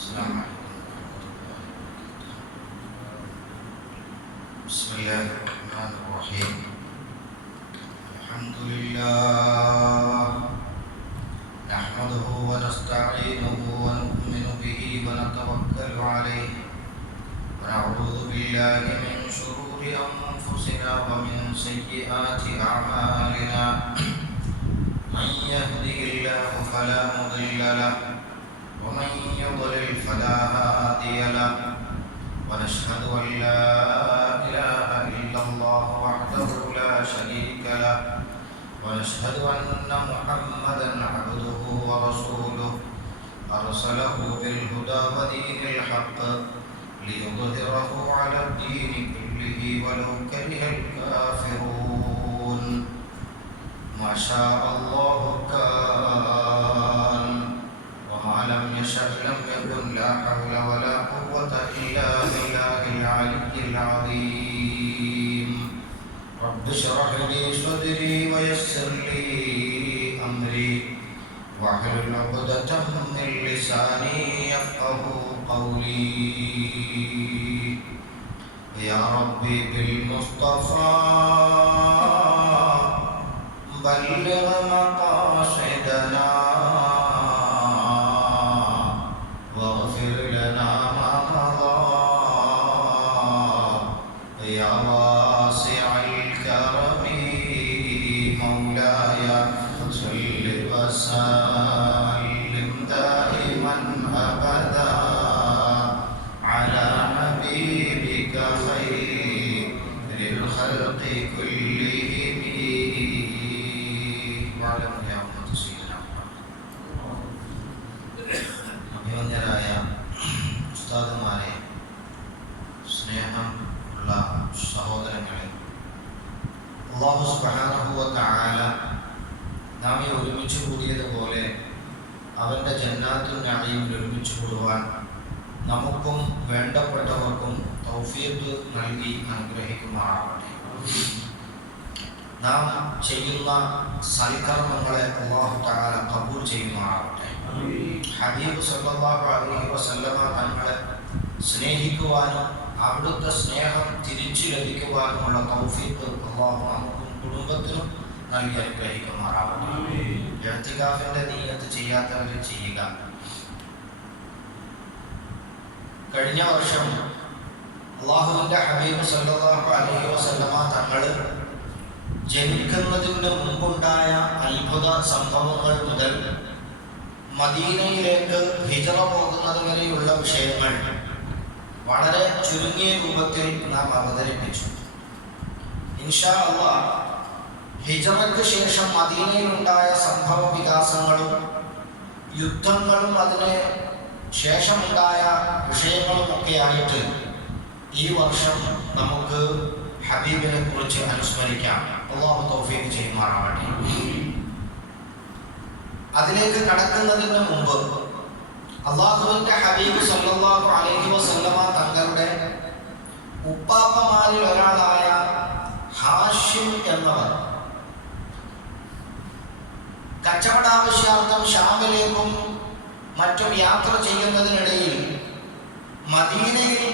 السلام عليكم بسم الله الرحمن الرحيم الحمد لله نحمده ونستعينه ونؤمن به ونتوكل عليه ونعوذ بالله من شرور أنفسنا ومن سيئات أعمالنا من يهده الله فلا مضل له ومن يضلل فلا هادي له ونشهد أن لا إله إلا الله وحده لا شريك له ونشهد أن محمدا عبده ورسوله أرسله بالهدى ودين الحق ليظهره على الدين كله ولو كره الكافرون ما شاء الله كان وما لم يشأ لم يكن لا حول ولا قوة إلا بالله العلي العظيم رب اشرح لي صدري ويسر لي أمري واحلل عقدة من لساني يفقهوا قولي يا ربي بالمصطفى بلغ مقاصدنا واغفر لنا ما مضى يا واسع الكرم مولاي صل وسلم دائما أبدا على حبيبك خير الخلق كلهم وعلم يا أمة سيدنا അഭിമന്യരായ ഉസ്താദുമാരെ, സ്നേഹമുള്ള സഹോദരങ്ങളെ, അല്ലാഹു സുബ്ഹാനഹു വ തആല നാം ഈ ഒരുമിച്ച് കൂടിയതുപോലെ അവൻ്റെ ജന്നാത്തുൽ നഈമിൽ ഒരുമിച്ച് കൂടുവാൻ നമുക്കും വേണ്ടപ്പെട്ടവർക്കും തൗഫീഖ് നൽകി അനുഗ്രഹിക്കുമാറാവട്ടെ. നാം ചെയ്യുന്ന സൽക്കർമ്മങ്ങളെ അല്ലാഹു തആല ഖബൂൽ ചെയ്യുമാറാവട്ടെ. ഹബീബ് സല്ലല്ലാഹു അലൈഹി വസല്ലമ തങ്ങളെ സ്നേഹിക്കുവാനും അവിടുത്തെ സ്നേഹം തിരിച്ചു ലഭിക്കുവാനുമുള്ള തൗഫീഖ് അല്ലാഹു നമുക്കും കുടുംബത്തിനും നൽകി അനുഗ്രഹിക്കുമാറാവട്ടെ. ഇഅ്തികാഫിന്റെ നിയ്യത്ത് ചെയ്യാത്തവർ ചെയ്യുക. കഴിഞ്ഞ വർഷം അല്ലാഹുവിൻ്റെ ഹബീബ് സല്ലല്ലാഹു അലൈഹി വസല്ലമ തങ്ങൾ ജനിക്കുന്നതിന് മുമ്പുണ്ടായ അത്ഭുത സംഭവങ്ങൾ മുതൽ മദീനയിലേക്ക് ഹിജ്റ പോകുന്നത് വരെയുള്ള വിഷയങ്ങൾ വളരെ ചുരുങ്ങിയ രൂപത്തിൽ നാം അവതരിപ്പിച്ചു. ഇൻഷാ അല്ലാഹ് ഹിജ്റയ്ക്ക് ശേഷം മദീനയിലുണ്ടായ സംഭവ വികാസങ്ങളും യുദ്ധങ്ങളും അതിന് ശേഷമുണ്ടായ വിഷയങ്ങളുമൊക്കെ ആയിട്ട് ഈ വർഷം നമുക്ക് ഹബീബിനെ കുറിച്ച് അനുസ്മരിക്കാം. അല്ലാഹു തൗഫീഖ് ചെയ്യുമാറാവട്ടെ. അതിലേക്ക് കടക്കുന്നതിന് മുമ്പ് അല്ലാഹുവിൻ്റെ ഹബീബ് സല്ലല്ലാഹു അലൈഹി വസല്ലമ തങ്ങളുടെ ഉപ്പാപ്പമാരിൽ ഒരാളായ ഹാഷിം എന്നവർ കച്ചവടാവശ്യാർത്ഥം ഷാമിലേക്കും മറ്റും യാത്ര ചെയ്യുന്നതിനിടയിൽ മദീനയിൽ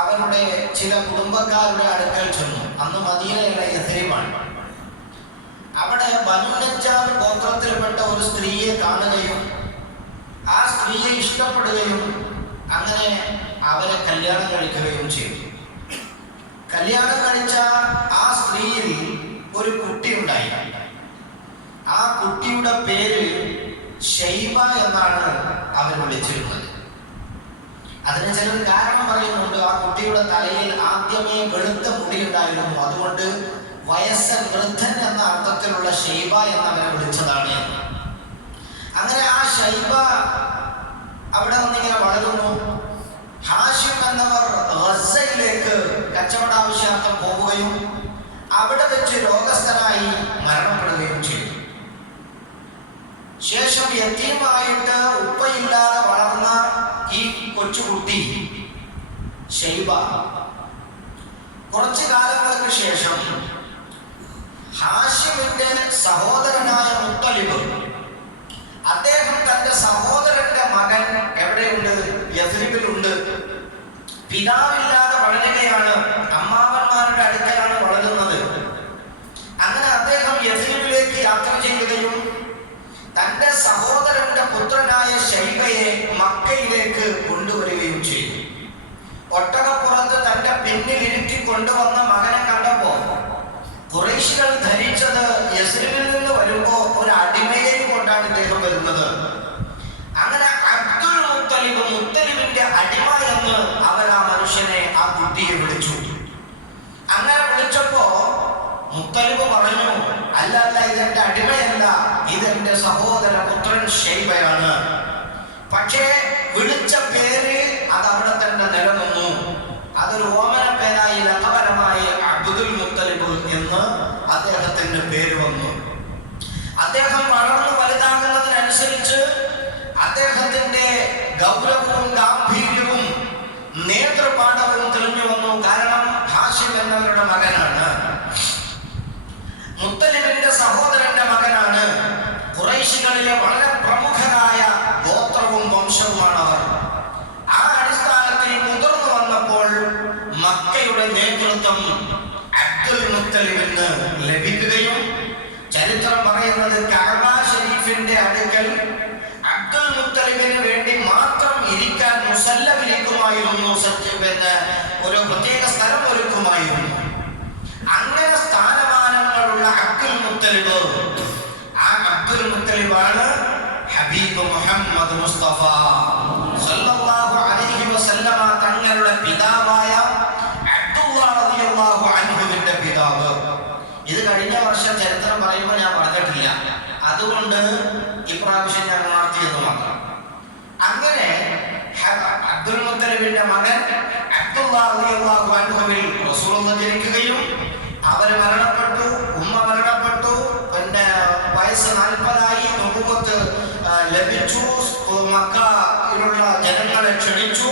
അവരുടെ ചില കുടുംബക്കാരുടെ അടുക്കൽ ചെന്നു. അന്ന് മദീനയുള്ള യഥരിബാണ്. അവിടെ ബനു നജ്ജാർ ഗോത്രത്തിൽപ്പെട്ട ഒരു സ്ത്രീയെ കാണുകയും ആ സ്ത്രീയെ ഇഷ്ടപ്പെടുകയും അങ്ങനെ അവരെ കല്യാണം കഴിക്കുകയും ചെയ്തു. കല്യാണം കഴിച്ച ആ സ്ത്രീയിൽ ഒരു കുട്ടി ഉണ്ടായി. ആ കുട്ടിയുടെ പേര് ഷൈബ എന്നാണ് അവർ വിളിച്ചിരുന്നത്. അതിന് ചിലർ കാരണം പറയുന്നുണ്ട്. ആ കുട്ടിയുടെ തലയിൽ ആദ്യമേ വെളുത്ത മുടി ഉണ്ടായിരുന്നു, അതുകൊണ്ട് വയസ്സൻ വൃദ്ധൻ എന്ന അർത്ഥത്തിലുള്ള ഷൈബ എന്നവരെ വിളിച്ചതാണ്. അങ്ങനെ ആ ഷൈബ അവിടെ നിന്നിങ്ങനെ വളരുന്നു. ഹാഷിം എന്നവർ ഗസയിലേക്ക് കച്ചവടാവശ്യാർത്ഥം പോവുകയും അവിടെ വെച്ച് രോഗസ്ഥനായി മരണപ്പെടുകയും ചെയ്തു. ശേഷം യതീമായിട്ട് ഉപ്പയില്ലാതെ വളർന്ന ഈ കൊച്ചുകുട്ടി ഷൈബ കുറച്ചു കാലങ്ങൾക്ക് ശേഷം ഹാഷിമിന്റെ സഹോദരനായ മുത്തലിബ് അദ്ദേഹം തന്റെ സഹോദരന്റെ മകൻ എവിടെയുണ്ട്? പിതാവില്ലാതെ വളരുകയാണ്, അമ്മാവന്മാരുടെ അടുക്കലാണ് വളരുന്നത്. അങ്ങനെ അദ്ദേഹം യഥീബിലേക്ക് യാത്ര ചെയ്യുകയും തന്റെ സഹോദരന്റെ പുത്രനായ ശൈബയെ മക്കയിലേക്ക് കൊണ്ടുവരികയും ചെയ്തു. ഒട്ടകപ്പുറത്ത് തന്റെ പിന്നിൽ ഇരുത്തി കൊണ്ടുവന്ന മകനെ കണ്ടപ്പോ ഖുറൈശികൾ ധരിച്ചത് യസ്രിബിൽ നിന്ന് വരുമ്പോ ഒരു അടിമയെയും കൊണ്ടാണ് ഇദ്ദേഹം വരുന്നത്. അങ്ങനെ അബ്ദുൽ മുത്തലിബ്, മുത്തലിബിന്റെ അടിമ എന്ന് അവർ ആ മനുഷ്യനെ, ആ കുട്ടിയെ വിളിച്ചു. അങ്ങനെ വിളിച്ചപ്പോ മുത്തലിബ് പറഞ്ഞു, അല്ല, ഇതെന്റെ അടിമയല്ല, ഇതെന്റെ സഹോദര പുത്രൻ ശൈബയാണ്. പക്ഷേ വിളിച്ച പേര് അത് അവിടെ തന്നെ നിലനിന്നു. അതൊരു ഓമന പേരായി, ലഘുപരമായി അബ്ദുൽ മുത്തലിബ് എന്ന് അദ്ദേഹത്തിന്റെ പേര് വന്നു. അദ്ദേഹം വളർന്നു വലുതാകുന്നതിനനുസരിച്ച് അദ്ദേഹത്തിന്റെ ഗൗരവവും ഗാംഭീര്യവും നേതൃപാഠവും തെളിഞ്ഞു വന്നു. കാരണം ഹാഷിം എന്നവരുടെ മകനാണ്, മുത്തലിബിന്റെ സഹോദരന്റെ മകനാണ്. ഖുറൈശികളിലെ വളരെ പ്രമുഖരായ ഗോത്രവും വംശവുമാണ് അവർ. ആ അടിസ്ഥാനത്തിൽ മുതിർന്നു വന്നപ്പോൾ മക്കയുടെ നേതൃത്വം അബ്ദുൽ മുത്തലിബിന് ലഭിക്കുകയും, ചരിത്രം പറയുന്നത് കഅബ ഷരീഫിന്റെ അടുക്കൽ അബ്ദുൽ മുത്തലിബിന് വേണ്ടി മാത്രം ഇരിക്കാൻ മുസല്ല വിരിക്കുമായിരുന്നു, ഒരു പ്രത്യേക സ്ഥലം ഒരുക്കുമായിരുന്നു. അങ്ങനെ സ്ഥാനമാനങ്ങളുള്ള അബ്ദുൽ മുത്തലിബ്, ആ അബ്ദുൽ മുത്തലിബാണ് ഹബീബ് മുഹമ്മദ് മുസ്തഫ സല്ലല്ലാഹു അലൈഹി വസല്ലമ തങ്ങളുടെ പിതാവായ അബ്ദുല്ലാഹ് റളിയല്ലാഹു അൻഹുവിന്റെ പിതാവ്. ഇത് കഴിഞ്ഞ വർഷം ചരിത്രം പറയുമ്പോൾ ഞാൻ പറഞ്ഞിട്ടില്ല, അതുകൊണ്ട് ഇപ്രാവശ്യം ഞാൻ ഉണർത്തിയെന്ന് മാത്രം. അങ്ങനെ അബ്ദുൽ മുത്തലിബിന്റെ മകൻ അബ്ദുല്ലാഹ് റളിയല്ലാഹു അൻഹുവിൽ റസൂലുള്ളാഹി ജനിക്കുകയും അവര് മരണപ്പെട്ടു, ഉമ്മ മരണപ്പെട്ടു, പിന്നെ വയസ്സ് 40ആയി, നുബുവത്ത് ലഭിച്ചു. മക്കയിലുള്ള ജനങ്ങളെ ക്ഷണിച്ചു,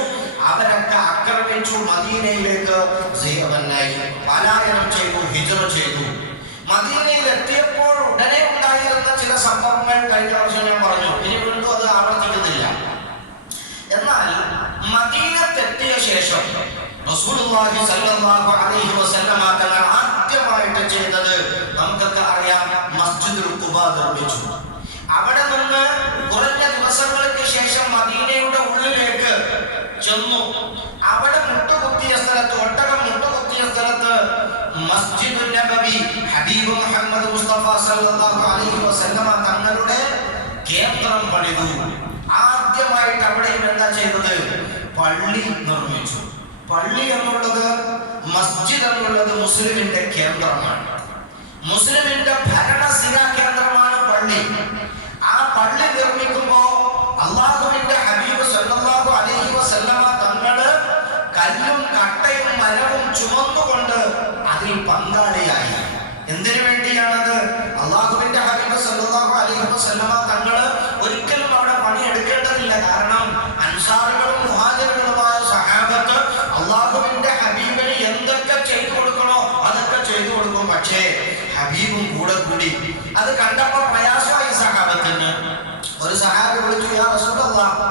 അവരൊക്കെ ആക്രമിച്ചു, മദീനയിലേക്ക് പലായനം ചെയ്തു, ഹിജ്റ ചെയ്തു. മദീനയിൽ എത്തിയപ്പോൾ ഉടനെ ഉണ്ടായിരുന്ന ചില സംഭവങ്ങൾ കഴിഞ്ഞ വർഷം ഞാൻ പറഞ്ഞു, ഇനി വീണ്ടും അത് ആവർത്തിക്കുന്നില്ല. എന്നാൽ മദീനത്തെത്തിയ ശേഷം റസൂലുള്ളാഹി സ്വല്ലല്ലാഹു അലൈഹി വസല്ലമ തങ്ങൾ ആദ്യമായിട്ട് ചെയ്തത് നമുക്കൊക്കെ അറിയാം, മസ്ജിദുൽ ഖുബ നിർമ്മിച്ചു. അവിടെ നിന്ന് കുറഞ്ഞ ദിവസങ്ങൾക്ക് ശേഷം മദീനയുടെ ഉള്ളിലേക്ക് ചെന്നു. അവിടെ മുട്ടുകുത്തിയ സ്ഥലത്ത്, ഒട്ടകം മുട്ടുകുത്തിയ സ്ഥലത്ത് മസ്ജിദുൻ നബവി ഹബീബ് മുഹമ്മദ് മുസ്തഫ സല്ലല്ലാഹു അലൈഹി വസല്ലമ തങ്ങളുടെ കേന്ദ്രം പണിതു. ആദ്യമായിട്ട് അവിടെയും എന്താ ചെയ്തത്? പള്ളി നിർമ്മിച്ചു. പള്ളി എന്നുള്ളത്, മസ്ജിദ് എന്നുള്ളത് മുസ്ലിമിന്റെ കേന്ദ്രമാണ്, മുസ്ലിമിന്റെ ഭരണസിരാ കേന്ദ്രമാണ് പള്ളി. ആ പള്ളി നിർമ്മിക്കുമ്പോ അല്ലാഹുവിന്റെ ഹബീബ് സല്ലല്ലാഹു അലൈഹി വസല്ലമ തങ്ങള് കല്ലും കട്ടയും മരവും ചുമന്നുകൊണ്ട് അതിൽ പങ്കാളിയായി. എന്തിനു വേണ്ടിയാണത്? അല്ലാഹുവിന്റെ ഹബീബ് സല്ലല്ലാഹു അലൈഹി വസല്ലമ തങ്ങള് ഒരിക്കലും അവിടെ പണിയെടുക്കേണ്ടതില്ല. കാരണം അൻസാറുകളും മുഹാജിറുകളുമായ സഹാബത്ത് അല്ലാഹുവിന്റെ ഹബീബിന് എന്തൊക്കെ ചെയ്തു കൊടുക്കണോ അതൊക്കെ ചെയ്തു കൊടുക്കും. പക്ഷേ ഹബീബും കൂടെ കൂടി. അത് കണ്ടപ്പോ പ്രയാസമായി സഹാബത്തിന്. ഒരു സഹാബി വിളിച്ചു, യാ റസൂലല്ലാഹ്,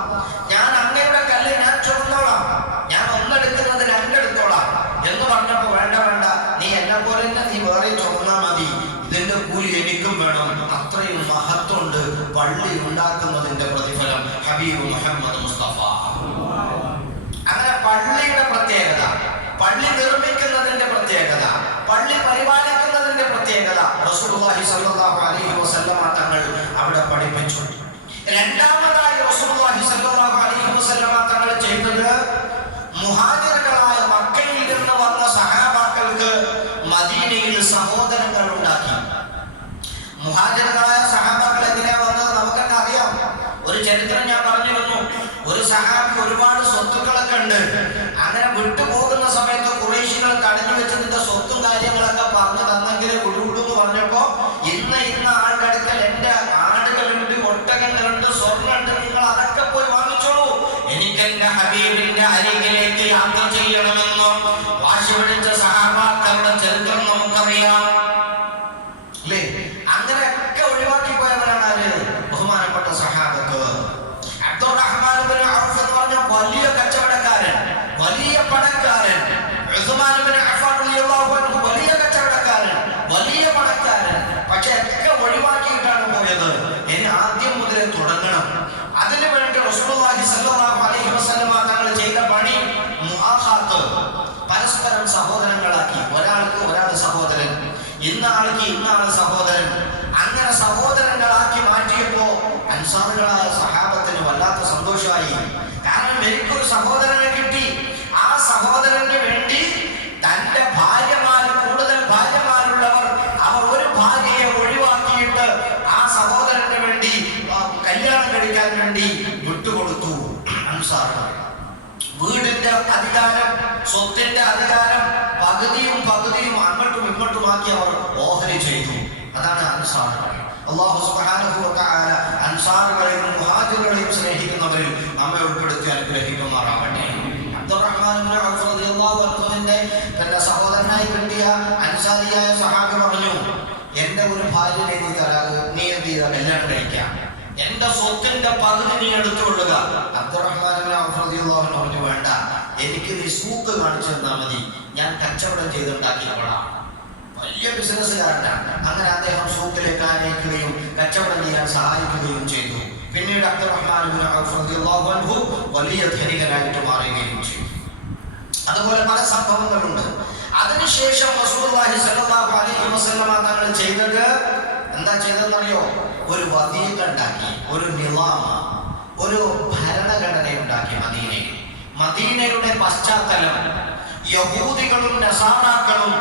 ഞാൻ അങ്ങയുടെ കല്ല് ഞാൻ ചുമന്നോളാം, ഞാൻ ഒന്നെടുക്കുന്നത് രണ്ടെടുത്തോളാം എന്ന് പറഞ്ഞപ്പോ, വേണ്ട വേണ്ട, നീ എന്നെ പോലെ തന്നെ നീ വേറെ ചുമന്നാ മതി, ഇതിന്റെ കൂലി എനിക്കും വേണം. അത്രയും മഹത്വമുണ്ട് പള്ളി ഉണ്ടാക്കുന്നതിന്റെ പ്രതിഫലം. ഹബീബ് മുഹമ്മദ് മുസ്തഫ. അങ്ങനെ പള്ളിയുടെ പ്രത്യേകത, പള്ളി നിർമ്മിക്കുന്നതിന്റെ പ്രത്യേകത, പള്ളി പരിപാലിക്കുന്നതിന്റെ പ്രത്യേകത റസൂലുള്ളാഹി സ്വല്ലല്ലാഹു അലൈഹി വസല്ലമ തങ്ങൾ അവിടെ പഠിപ്പിച്ചു. രണ്ടാമതായി റസൂലുള്ളാഹി സ്വല്ലല്ലാഹു അലൈഹി വസല്ലമ തങ്ങൾ ചെയ്തത്, മുഹാജിറുകളായ മക്കയിൽ നിന്ന് വന്ന സഹാബാക്കൾക്ക് മദീനയിൽ സഹോദരങ്ങൾ ഉണ്ടാക്കി. മുഹാജിറുകളായ സഹാബാക്കൾ എങ്ങനെയാ വന്നത് നമുക്കൊക്കെ അറിയാം. ഒരു ചരിത്രം ഞാൻ പറഞ്ഞിരുന്നു. ഒരു സഹാബി ഒരുപാട് സ്വത്തുക്കളൊക്കെ ഉണ്ട്. അങ്ങനെ വിട്ടുപോകുന്ന സമയത്ത് ഖുറൈശികൾ തടഞ്ഞു വെച്ചതിന്റെ സ്വത്തും കാര്യങ്ങളൊക്കെ പറഞ്ഞു തന്നെങ്കിലേ വിടുവിടു എന്ന് പറഞ്ഞപ്പോ, ഇന്ന ആളുടെ അടുക്കൽ എന്റെ ആടുകളുണ്ട്, ഒട്ടകങ്ങളുണ്ട്, സ്വർണ്ണുണ്ട്, നിങ്ങൾ അതൊക്കെ പോയി വാങ്ങിച്ചോളൂ, എനിക്ക് എന്റെ ഹബീബിന്റെ അരികിലേക്ക് യാത്ര ചെയ്യണമെന്നോ വാശി പിടിച്ച സഹാബാക്കളുടെ ചരിത്രം നമുക്കറിയാം, അല്ലേ? അങ്ങനെയൊക്കെ ഒഴിവാക്കി പോയവരാണ് ആര്? ബഹുമാനപ്പെട്ട സഹാബത്ത്. അബ്ദുറഹ്മാൻ ഇബ്നു ഔഫ് എന്ന് പറഞ്ഞ വലിയ കച്ചവടക്കാരൻ, വലിയ പണക്കാരൻ. അൻസാരികളായ സഹാബത്തിന് വല്ലാത്ത സന്തോഷമായി. കാരണം എനിക്കൊരു സഹോദരനെ കിട്ടി. ആ സഹോദരന് വേണ്ടി തന്റെ കൂടുതൽ ഭാര്യമാരുള്ളവർ അവർ ഒരു ഭാര്യയെ ഒഴിവാക്കിയിട്ട് ആ സഹോദരന് വേണ്ടി കല്യാണം കഴിക്കാൻ വേണ്ടി വിട്ടുകൊടുത്തു അൻസാറുകൾ. വീടിന്റെ അധികാരം, സ്വത്തിന്റെ അധികാരം പകുതിയും അങ്ങോട്ടും ഇങ്ങോട്ടുമാക്കി അവർ ഓഹരി ചെയ്തു. അതാണ് അൻസാറുകൾ. അല്ലാഹു സുബ്ഹാനഹു വ തആല അൻസാറുകളെയും മുഹാജിറുകളെയും സ്നേഹിക്കുന്നവരിൽ നമ്മെ ഉൾപ്പെടുത്തി അനുഗ്രഹിക്കുമാറാവട്ടെ. അബ്ദുറഹ്മാൻ ഇബ്നു ഔഫ് റളിയല്ലാഹു അൻഹുവിന്റെ തന്റെ സഹോദരനായി കിട്ടിയ അൻസാരിയായ സഹാബി പറഞ്ഞു, എന്റെ ഒരു ഭാര്യനെ നീ എന്ത് ചെയ്ത കല്യാണം കഴിക്കാം, എന്റെ സ്വത്തിന്റെ പകുതി നീ എടുത്തുകൊള്ളുക. അബ്ദുറഹ്മാൻ ഇബ്നു ഔഫ് റളിയല്ലാഹു അൻഹു പറഞ്ഞു, വേണ്ട, എനിക്ക് നീ സൂക്ക് കാണിച്ചു തന്നാൽ മതി, ഞാൻ കച്ചവടം ചെയ്തുണ്ടാക്കിക്കൊള്ളാം. വലിയ ബിസിനസ്സുകാരനാണ്. അങ്ങനെ അദ്ദേഹം സൂക്കിലേക്ക് അനയിക്കുകയും കച്ചവടം ചെയ്യാൻ സഹായിക്കുകയും ചെയ്തു. പിന്നീട് അബ്ദുറഹ്മാൻ ഇബ്നു ഔഫ് റളിയല്ലാഹു അൻഹു വലിയ ധനികനായിട്ട് മാറുകയും ചെയ്തു. അതുപോലെ പല സംഭവങ്ങളുണ്ട്. അതിനുശേഷം റസൂലുള്ളാഹി സ്വല്ലല്ലാഹു അലൈഹി വസല്ലമ തങ്ങൾ എന്താ ചെയ്തതെന്നറിയോ? ഒരു വദീഖ ഉണ്ടാക്കി, ഒരു നിളാമ, ഒരു ഭരണഘടന ഉണ്ടാക്കി. മദീനയുടെ പശ്ചാത്തലം യഹൂദികളും നസാറാക്കളും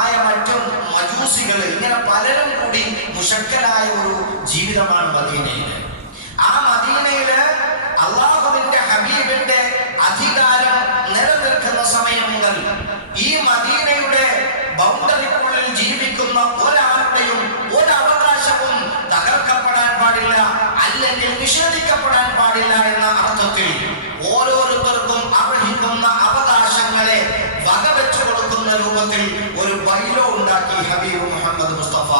ആയ മറ്റും മജൂസികൾ, ഇങ്ങനെ പലരും കൂടി മുശക്കലായ ഒരു ജീവിതമാണ് മദീനയിൽ. ആ മദീനയില് അല്ലാഹുവിന്റെ ഹബീബിന്റെ അധികാരം നിലനിൽക്കുന്ന സമയം മുതൽ ഈ മദീനയുടെ ബൗണ്ടറിക്കുള്ളിൽ ജീവിക്കുന്ന ഒരാളുടെയും ഒരവകാശവും തകർക്കപ്പെടാൻ പാടില്ല, അല്ലെങ്കിൽ നിഷേധിക്കപ്പെടാൻ പാടില്ല എന്ന അർത്ഥത്തിൽ ഓരോരുത്തർക്കും അർഹിക്കുന്ന അവകാശങ്ങളെ വകവെച്ചു കൊടുക്കുന്ന രൂപത്തിൽ ഒരു ബൈലോ ഉണ്ടാക്കി ഹബീബ് മുഹമ്മദ് മുസ്തഫ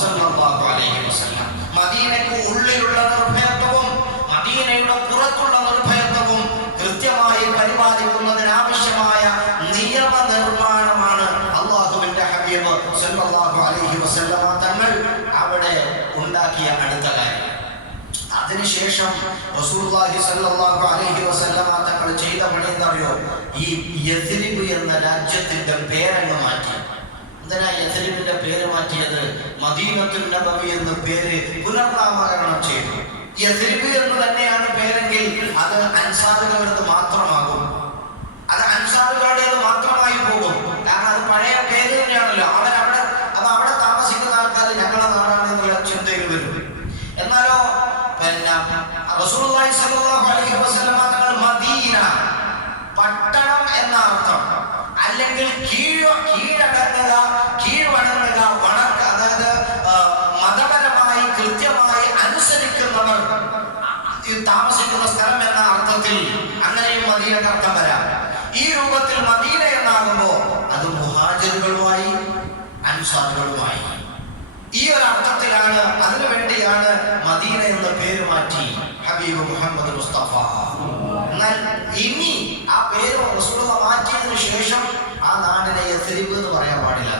സല്ലല്ലാഹു അലൈഹി വസല്ലം. മദീനയ്ക്ക് ഉള്ളിലുള്ള നിർഭയത്വവും മദീനയുടെ പുറത്തുള്ള നിർഭയത്വവും കൃത്യമായി പരിപാലിക്കുന്നതിനാവശ്യമായ നിയമനിർമ്മാണമാണ് അല്ലാഹുവിന്റെ ഹബീബ് സല്ലല്ലാഹു അലൈഹി വസല്ലം തങ്ങൾ അവിടെ ഉണ്ടാക്കിയ അടുത്ത കാര്യം. അതിനുശേഷം റസൂലുള്ളാഹി സ്വല്ലല്ലാഹു അലൈഹി വസല്ലം തങ്ങൾ ചെയ്ത പണി എന്താറിയോ? ഈ യസ്രിബ് എന്ന രാജ്യത്തിന്റെ പേരങ്ങ് മാറ്റി. എന്തിനാ യസ്രിബിന്റെ പേര് മാറ്റിയത്? മദീനത്തുൻ നബവി എന്ന പേര് പുനർനാമകരണം ചെയ്തു. യസ്രിബ് എന്ന് തന്നെയാണ് പേരെങ്കിൽ അത് അൻസാറുകളുടേത് മാത്രമാകും, അത് അൻസാറുകളുടേത് മാത്രമായി പോകും. കാരണം അത് പഴയ പേര് തന്നെയാണല്ലോ. അവിടെ താമസിക്കുന്ന ആൾക്കാർ ഞങ്ങളുടെ നാടാണ് എന്നുള്ള ചിന്തയിൽ വരും. എന്നാലോ റസൂലുള്ളാഹി സ്വല്ലല്ലാഹു അലൈഹി വസല്ലം തങ്ങൾ മദീന പട്ടണം എന്ന അർത്ഥം, അല്ലെങ്കിൽ കീഴ്വണങ്ങുക, അതായത് മതപരമായി കൃത്യമായി അനുസരിക്കുന്നവർ താമസിക്കുന്ന സ്ഥലം എന്ന അർത്ഥത്തിൽ അങ്ങനെയും മദീനക്ക് അർത്ഥം വരാം. ഈ രൂപത്തിൽ മദീന എന്നാകുമ്പോൾ അത് മുഹാജിറുകളുമായി അൻസാറുകളുമായി ഈ ഒരു അർത്ഥത്തിലാണ്. അതിനു വേണ്ടിയാണ് മദീന എന്ന പേര് മാറ്റി ഹബീബ് മുഹമ്മദ് മുസ്തഫ. എന്നാൽ ഇനി ആ പേര് റസൂലുള്ളാഹി മാറ്റിയതിനു ശേഷം ആ നാടിനെ യസ്രിബ് എന്ന് പറയാൻ പാടില്ല.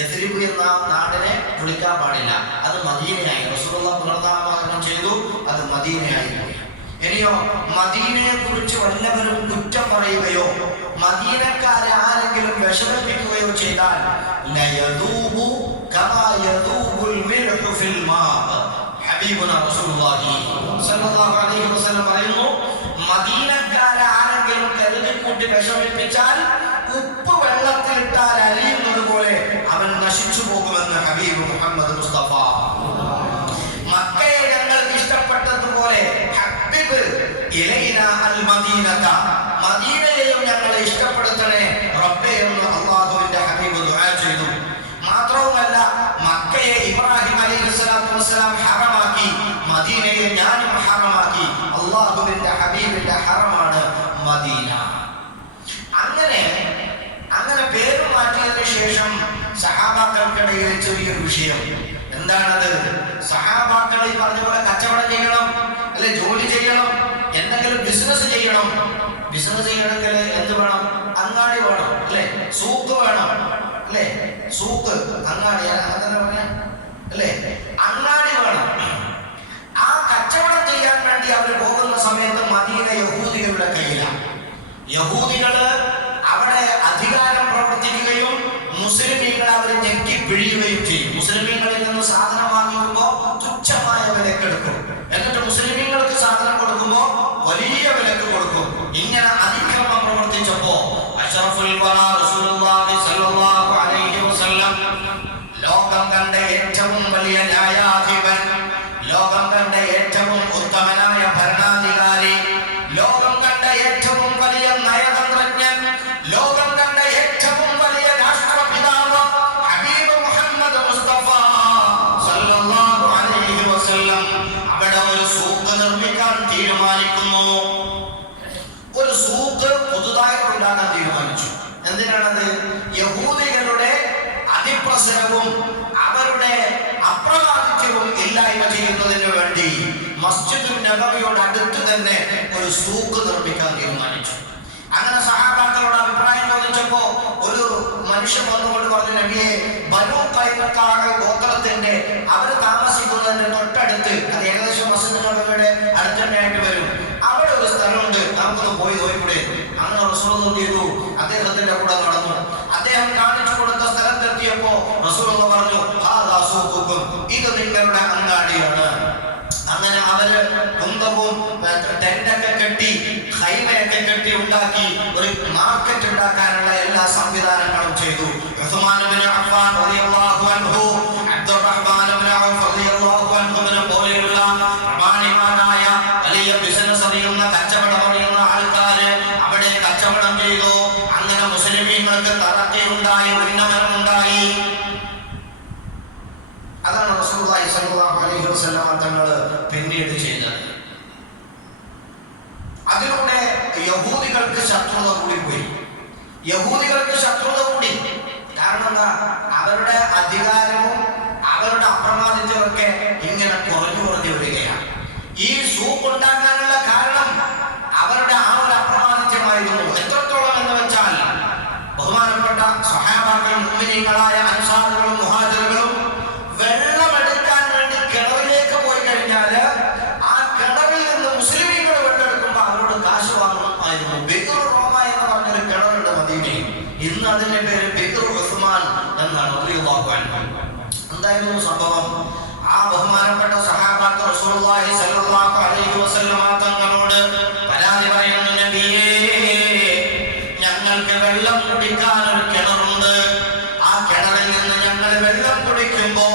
യസ്രിബ് എന്ന നാടിനെ വിളിക്കാൻ പാടില്ല. അത് മദീനയായി. റസൂലുള്ളാഹി പുനർനാമകരണം ചെയ്തു, അത് മദീനയായി പോയി. ഇനിയോ മദീനയെ കുറിച്ച് വല്ലവരും കുറ്റം പറയുകയോ മദീനക്കാരെ ആരെങ്കിലും വിഷമിപ്പിക്കുകയോ ചെയ്താൽ ലയദൂബു കമാ യദൂബുൽ മിൽഹു ഫിൽ മാ. ഹബീബുന റസൂലുള്ളാഹി സ്വല്ലല്ലാഹു അലൈഹി വസല്ലം പറയുന്നു, മദീനക്കാരെ ആരെങ്കിലും കരുതിക്കൂട്ടി വിഷമിപ്പിച്ചാൽ ഉപ്പ് വെള്ളത്തിലിട്ടാൽ അലിയുന്നത് പോലെ അവൻ നശിച്ചു പോകുമെന്ന് ഹബീബ് മുഹമ്മദ് മുസ്തഫ. മക്കയെ ഞങ്ങൾക്ക് ഇഷ്ടപ്പെട്ടതുപോലെ ഹബ്ബിബ് ഇലൈനാ അൽ മദീനത, മദീനയെയും ഞങ്ങളെ ഇഷ്ടപ്പെടുത്തണേ റബ്ബേ എന്ന് അല്ലാഹുവിന്റെ ഹബീബ് ദുആ ചെയ്തു. മാത്രവുമല്ല, മക്കയെ ഇബ്രാഹിം അലൈഹിസ്സലാത്തു വസ്സലാം ഹറമാക്കി, മദീനയെ ഞാനും ഹറമാക്കി. അല്ലാഹുവിന്റെ ഹബീബിന്റെ ഹറമാണ് മദീന. അങ്ങനെ പേര് മാറ്റിയതിനു ശേഷം സഹാബാക്കൾക്കിടയിൽ ചെറിയൊരു വിഷയം. എന്താണത്? സഹാബാക്കൾ ഈ പറഞ്ഞ പോലെ കച്ചവടം ചെയ്യണം, അല്ലെ ജോലി ചെയ്യണം, എന്തെങ്കിലും ബിസിനസ് ചെയ്യണം. ബിസിനസ് ചെയ്യണമെങ്കിൽ എന്ത് വേണം? അങ്ങാടി വേണം, അല്ലെ? സൂക്ക് വേണം, അല്ലെ? സൂക്ക്, അങ്ങാടി, അങ്ങനെ പറയാം, അല്ലെ? അങ്ങാടി വേണം. ആ കച്ചവടം ചെയ്യാൻ വേണ്ടി അവർ പോകുന്ന സമയത്ത് മദീന യഹൂദികളുടെ കയ്യിലാണ്. യഹൂദികള് അവിടെ അധികാരം പ്രവർത്തിക്കുകയും മുസ്ലിമീങ്ങളെ അവർ ഞെക്കി പിഴിയുകയും ചെയ്യും. മുസ്ലിമീങ്ങളിൽ നിന്ന് സാധനം വാങ്ങിക്കുമ്പോൾ തുച്ഛമായ വിലക്കെടുക്കും. എന്നിട്ട് മുസ്ലിമീ റസൂലുള്ളാഹി സ്വല്ലല്ലാഹു അലൈഹി വസല്ലം ലോകം കണ്ട ഏറ്റവും വലിയ ന്യായാധിപൻ, ലോകം കണ്ട ഏറ്റവും ഉത്തമനായ ഭരണാധികാരി, ലോകം കണ്ട ഏറ്റവും വലിയ നയതന്ത്രജ്ഞൻ, ലോകം കണ്ട ഏറ്റവും വലിയ രാഷ്ട്രപിതാവ് ഹബീബ് മുഹമ്മദ് മുസ്തഫ സല്ലല്ലാഹു അലൈഹി വസല്ലം അവിടെ ഒരു സൂക്ക് നിർമ്മിക്കാൻ തീരുമാനിക്കുന്നു. ഒരു സൂക്ക് പുതുതായി ഉണ്ടാക്കാൻ തീരുമാനിച്ചു. എന്തിനാണത്? യഹൂദികളുടെ അതിപ്രസരവും അവരുടെ അപ്രമാദിത്യവും ഇല്ലായ്മ ചെയ്യുന്നതിന് വേണ്ടി മസ്ജിദുൻ നബവിയോട് അടുത്ത് തന്നെ ഒരു സൂക്ക് നിർമ്മിക്കാൻ തീരുമാനിച്ചു. അങ്ങനെ സഹാബാക്കളോട് അഭിപ്രായം ചോദിച്ചപ്പോ ഒരു മനുഷ്യൻ വന്നുകൊണ്ട് പറഞ്ഞു, നബിയെ, ബനൂ ഖൈനുഖാ ഗോത്രത്തിന്റെ അവർ താമസിക്കുന്നതിന്റെ തൊട്ടടുത്ത്, അത് ഏകദേശം മസ്ജിദുൻ നബവിയുടെ അടുത്ത് തന്നെയായിട്ട് വരും, അവിടെ ഒരു സ്ഥലമുണ്ട്, നമുക്കൊന്ന് പോയി നോക്കിക്കൂടെ? അങ്ങനെ റസൂലുള്ളാഹി എന്ത് ചെയ്തു? അദ്ദേഹത്തിന്റെ കൂടെ നടന്നു. അദ്ദേഹം കാണിച്ചു കൊടുത്ത സ്ഥലത്തെത്തിയപ്പോ റസൂലുള്ളാഹി പറഞ്ഞു, ഹാദാ സൂഖുക്കും, ഇത് നിങ്ങളുടെ അങ്ങാടിയാണ്. അങ്ങനെ അവര് കുന്തവും ടെന്റൊക്കെ കെട്ടി ഖൈമയൊക്കെ കെട്ടി ഉണ്ടാക്കി ഒരു മാർക്കറ്റ് ഉണ്ടാക്കാനുള്ള എല്ലാ സംവിധാനങ്ങളും ചെയ്തു. ഉസ്മാൻ ഇബ്നു അഫ്ഫാൻ റളിയല്ലാഹു അൻഹു, അബ്ദുറഹ്മാൻ ഇബ്നു ഔഫ് റളിയല്ലാഹു അൻഹുവിനെ പോലെയുള്ള പ്രമാണിമാരായ വലിയ ബിസിനസ് അറിയുന്ന, കച്ചവടം അറിയുന്ന ആൾക്കാര് അവിടെ കച്ചവടം ചെയ്തു. അങ്ങനെ മുസ്ലിമീങ്ങൾക്ക് തറക്കയുണ്ടായി, ഉന്നമനമുണ്ടായി. അതാണ് റസൂലുള്ളാഹി സ്വല്ലല്ലാഹു അലൈഹി വസല്ലം തങ്ങൾ പിന്നീട് ചെയ്തത്. അതിലൂടെ യഹൂദികൾക്ക് ശത്രുത കൂടി പോയി. യഹൂദികൾക്ക് ശത്രുത കൂടി. കാരണം എന്താ? അവരുടെ അധികാരവും അവരുടെ അപ്രമാദിത്യമൊക്കെ ഇങ്ങനെ കുറഞ്ഞു വരികയാണ്. ഈ സൂപ്പ് ഉണ്ടാക്കാനുള്ള കാരണം അവരുടെ ആ ഒരു അപ്രമാദിത്യമായിരുന്നു. എത്രത്തോളം എന്ന് വെച്ചാൽ ബഹുമാനപ്പെട്ട സ്വഹാബാക്കളും മുഅ്മിനീങ്ങളായ അൻസാറുകളും മുഹാജിറുകളും വെള്ളമെടുക്കാൻ വേണ്ടി കിണറിലേക്ക് പോയി കഴിഞ്ഞാൽ ആ കിണറിൽ നിന്ന് മുസ്ലിമീങ്ങൾ വെള്ളമെടുക്കുമ്പോൾ അവരോട് കാശ് വാങ്ങുമായിരുന്നു. ബിഖ്ർ റോമ എന്ന് പറഞ്ഞൊരു കിണറുണ്ട് മദീനയിൽ. ഇന്ന് അതിന്റെ പേര് ബിഖ്ർ ഉസ്മാൻ എന്നാണ്. റളിയല്ലാഹു അൻഹു. എന്തായിരുന്നു സംഭവം? ആ ബഹുമാനപ്പെട്ട സഹാബാക്കൾ റസൂലുള്ളാഹി സ്വല്ലല്ലാഹു അലൈഹി വസല്ലം തങ്ങളോട് പരാതി പറയുന്നു, നബിയേ, ഞങ്ങൾക്ക് വെള്ളം കുടിക്കാൻ ഒരു കിണറുണ്ട്. ആ കിണറിൽ നിന്ന് ഞങ്ങൾ വെള്ളം കുടിക്കുമ്പോ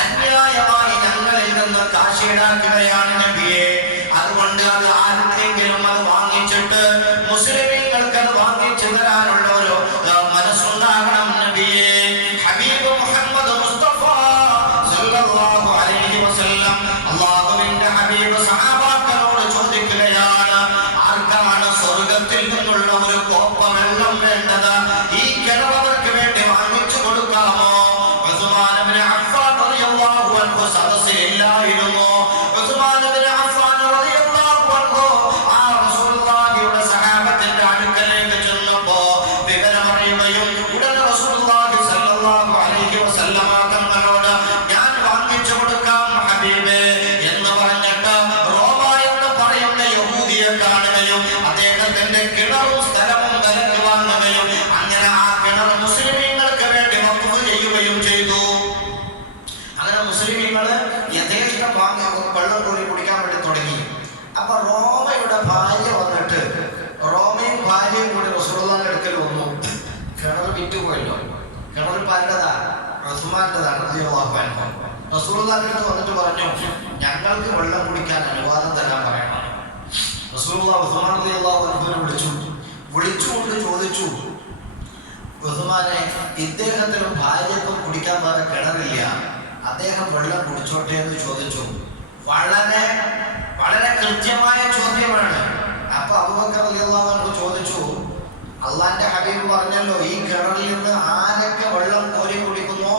അന്യായമായി ഞങ്ങളിൽ നിന്ന് കാശ് ഈടാക്കുകയാണ് നബിയെ. അതുകൊണ്ട് അത് ആർക്കെങ്കിലും അത് വാങ്ങിച്ചിട്ട് മുസ്ലിമീങ്ങൾക്ക് അത് വാങ്ങിച്ചു തരാനുള്ള ഒരു മനസ്സുണ്ടാകണം നബിയെ. ഹബീബ് മുഹമ്മദ് മുസ്തഫ സല്ലല്ലാഹു അലൈഹി വസല്ലം അല്ലാഹുവിന്റെ ഹബീബ് സഹാബാക്കളോട് ചോദിക്കുകയാണ്, ആർക്കാണ് സ്വർഗ്ഗത്തിൽ നിന്നുള്ള ഒരു കോപ്പ വെള്ളം വേണ്ടത്? ഈ കിണറവർക്ക് വേണ്ടി വാങ്ങിച്ചു കൊടുക്കാമോ? ഉസ്മാൻ ഇബ്നു അഫ്ഫാൻ റളിയല്ലാഹു അൻഹു സദസ്സിലില്ലായിരുന്നു. ഉസ്മാൻ ഇബ്നു അഫ്ഫാൻ റളിയല്ലാഹു അൻഹു ആ റസൂലുള്ളാഹിയുടെ സഹാബത്തിന്റെ അടുക്കലേക്ക് ചെന്നപ്പോ വിവരമറിയുകയും ഉടനെ റസൂലുള്ളാഹി സ്വല്ലല്ലാഹു അലൈഹി വസല്ലം തങ്ങളോട്, ഞാൻ വാങ്ങിച്ചു കൊടുക്കാം ഹബീബേ എന്ന് പറഞ്ഞിട്ട് റോമ എന്ന് പറയുന്ന യഹൂദിയെ കാണുകയും അദ്ദേഹത്തിന്റെ കിണറും സ്ഥലവും വിലക്ക് വാങ്ങുകയും അങ്ങനെ ആ കിണർ മുസ്ലിമീങ്ങൾക്ക് വേണ്ടി വഖഫ് ചെയ്യുകയും ചെയ്തു. അങ്ങനെ മുസ്ലിമീങ്ങള് യഥേഷ്ടം വാങ്ങി വെള്ളം കോരി കുടിക്കാൻ വേണ്ടി തുടങ്ങി. അപ്പൊ റോമയുടെ ഭാര്യ വന്നിട്ട്, റോമയും ഭാര്യയും കൂടി റസൂലുള്ളാഹിയുടെ അടുക്കൽ വന്നു. കിണർ വിറ്റുപോയല്ലോ. കിണർ ആരുടേതാ? ഉസ്മാന്റേതാണ് റളിയല്ലാഹു അൻഹു. റസൂലുള്ളാഹിയുടെ അടുത്ത് വന്നിട്ട് പറഞ്ഞു, ഞങ്ങൾക്ക് വെള്ളം കുടിക്കാൻ അനുവാദം തരാൻ പറയണം. റസൂലുള്ളാഹി ഉസ്മാൻ റളിയല്ലാഹു അൻഹുവിനെ വിളിച്ചുകൊണ്ട് ചോദിച്ചു, ഉസ്മാനെ, ഇദ്ദേഹത്തിനും ഭാര്യക്കും കുടിക്കാൻ വേറെ കിണറില്ല, അദ്ദേഹം വെള്ളം കുടിച്ചോട്ടെ എന്ന് ചോദിച്ചു. വളരെ വളരെ കൃത്യമായ ചോദ്യമാണ്. അപ്പൊ അബൂബക്കർ റളിയല്ലാഹു അൻഹു ചോദിച്ചു, അള്ളാന്റെ ഹബീബ് പറഞ്ഞല്ലോ, ഈ കിണറിൽ നിന്ന് ആരൊക്കെ വെള്ളം കോരി കുടിക്കുന്നോ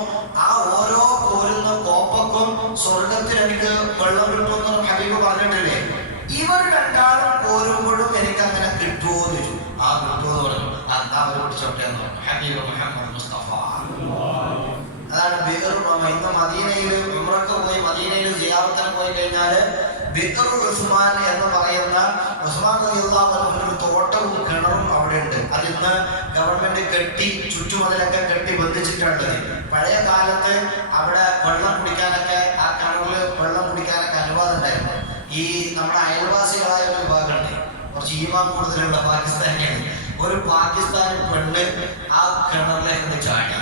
ആ ഓരോ കോരുന്ന കോപ്പക്കും സ്വർഗത്തിൽ എനിക്ക് വെള്ളം കിട്ടുമെന്ന് ഹബീബ് പറഞ്ഞിട്ടില്ലേ? ഇവർ രണ്ടാളും കോരുമ്പോഴും എനിക്ക് അങ്ങനെ കിട്ടുമോ എന്ന് ചോദിച്ചു. ആ കിട്ടുമെന്ന് പറഞ്ഞു. അതാ അവർ കുടിച്ചോട്ടെ എന്ന് പറഞ്ഞു. ഹബീബ് മുഹമ്മദ് മുസ്തഫ. അതാണ് ബിഖ്ർ റോമ. ഇന്ന് മദീനയിൽ ഉംറക്ക് പോയി മദീനയിൽ സിയാറത്തിന് പോയി കഴിഞ്ഞാല് ബിഖ്ർ ഉസ്മാൻ എന്ന് പറയുന്ന ഉസ്മാൻ റളിയല്ലാഹു അൻഹു ഒരു തോട്ടവും കിണറും അവിടെ ഉണ്ട്. അത് ഇന്ന് ഗവൺമെന്റ് കെട്ടി ചുറ്റുമതിലൊക്കെ കെട്ടി ബന്ധിച്ചിട്ടുള്ളത്. പഴയ കാലത്ത് അവിടെ വെള്ളം കുടിക്കാനൊക്കെ ആ കിണറിൽ വെള്ളം കുടിക്കാനൊക്കെ അനുവാദം ഉണ്ടായിരുന്നു. ഈ നമ്മുടെ അയൽവാസികളായ ഒരു വിഭാഗമുണ്ട്, കുറച്ച് ഈമാൻ കൂടുതലുള്ള പാകിസ്ഥാനിയാണ്. ഒരു പാകിസ്ഥാനി പെണ്ണ് ആ കിണറിലേക്ക് ചാടി.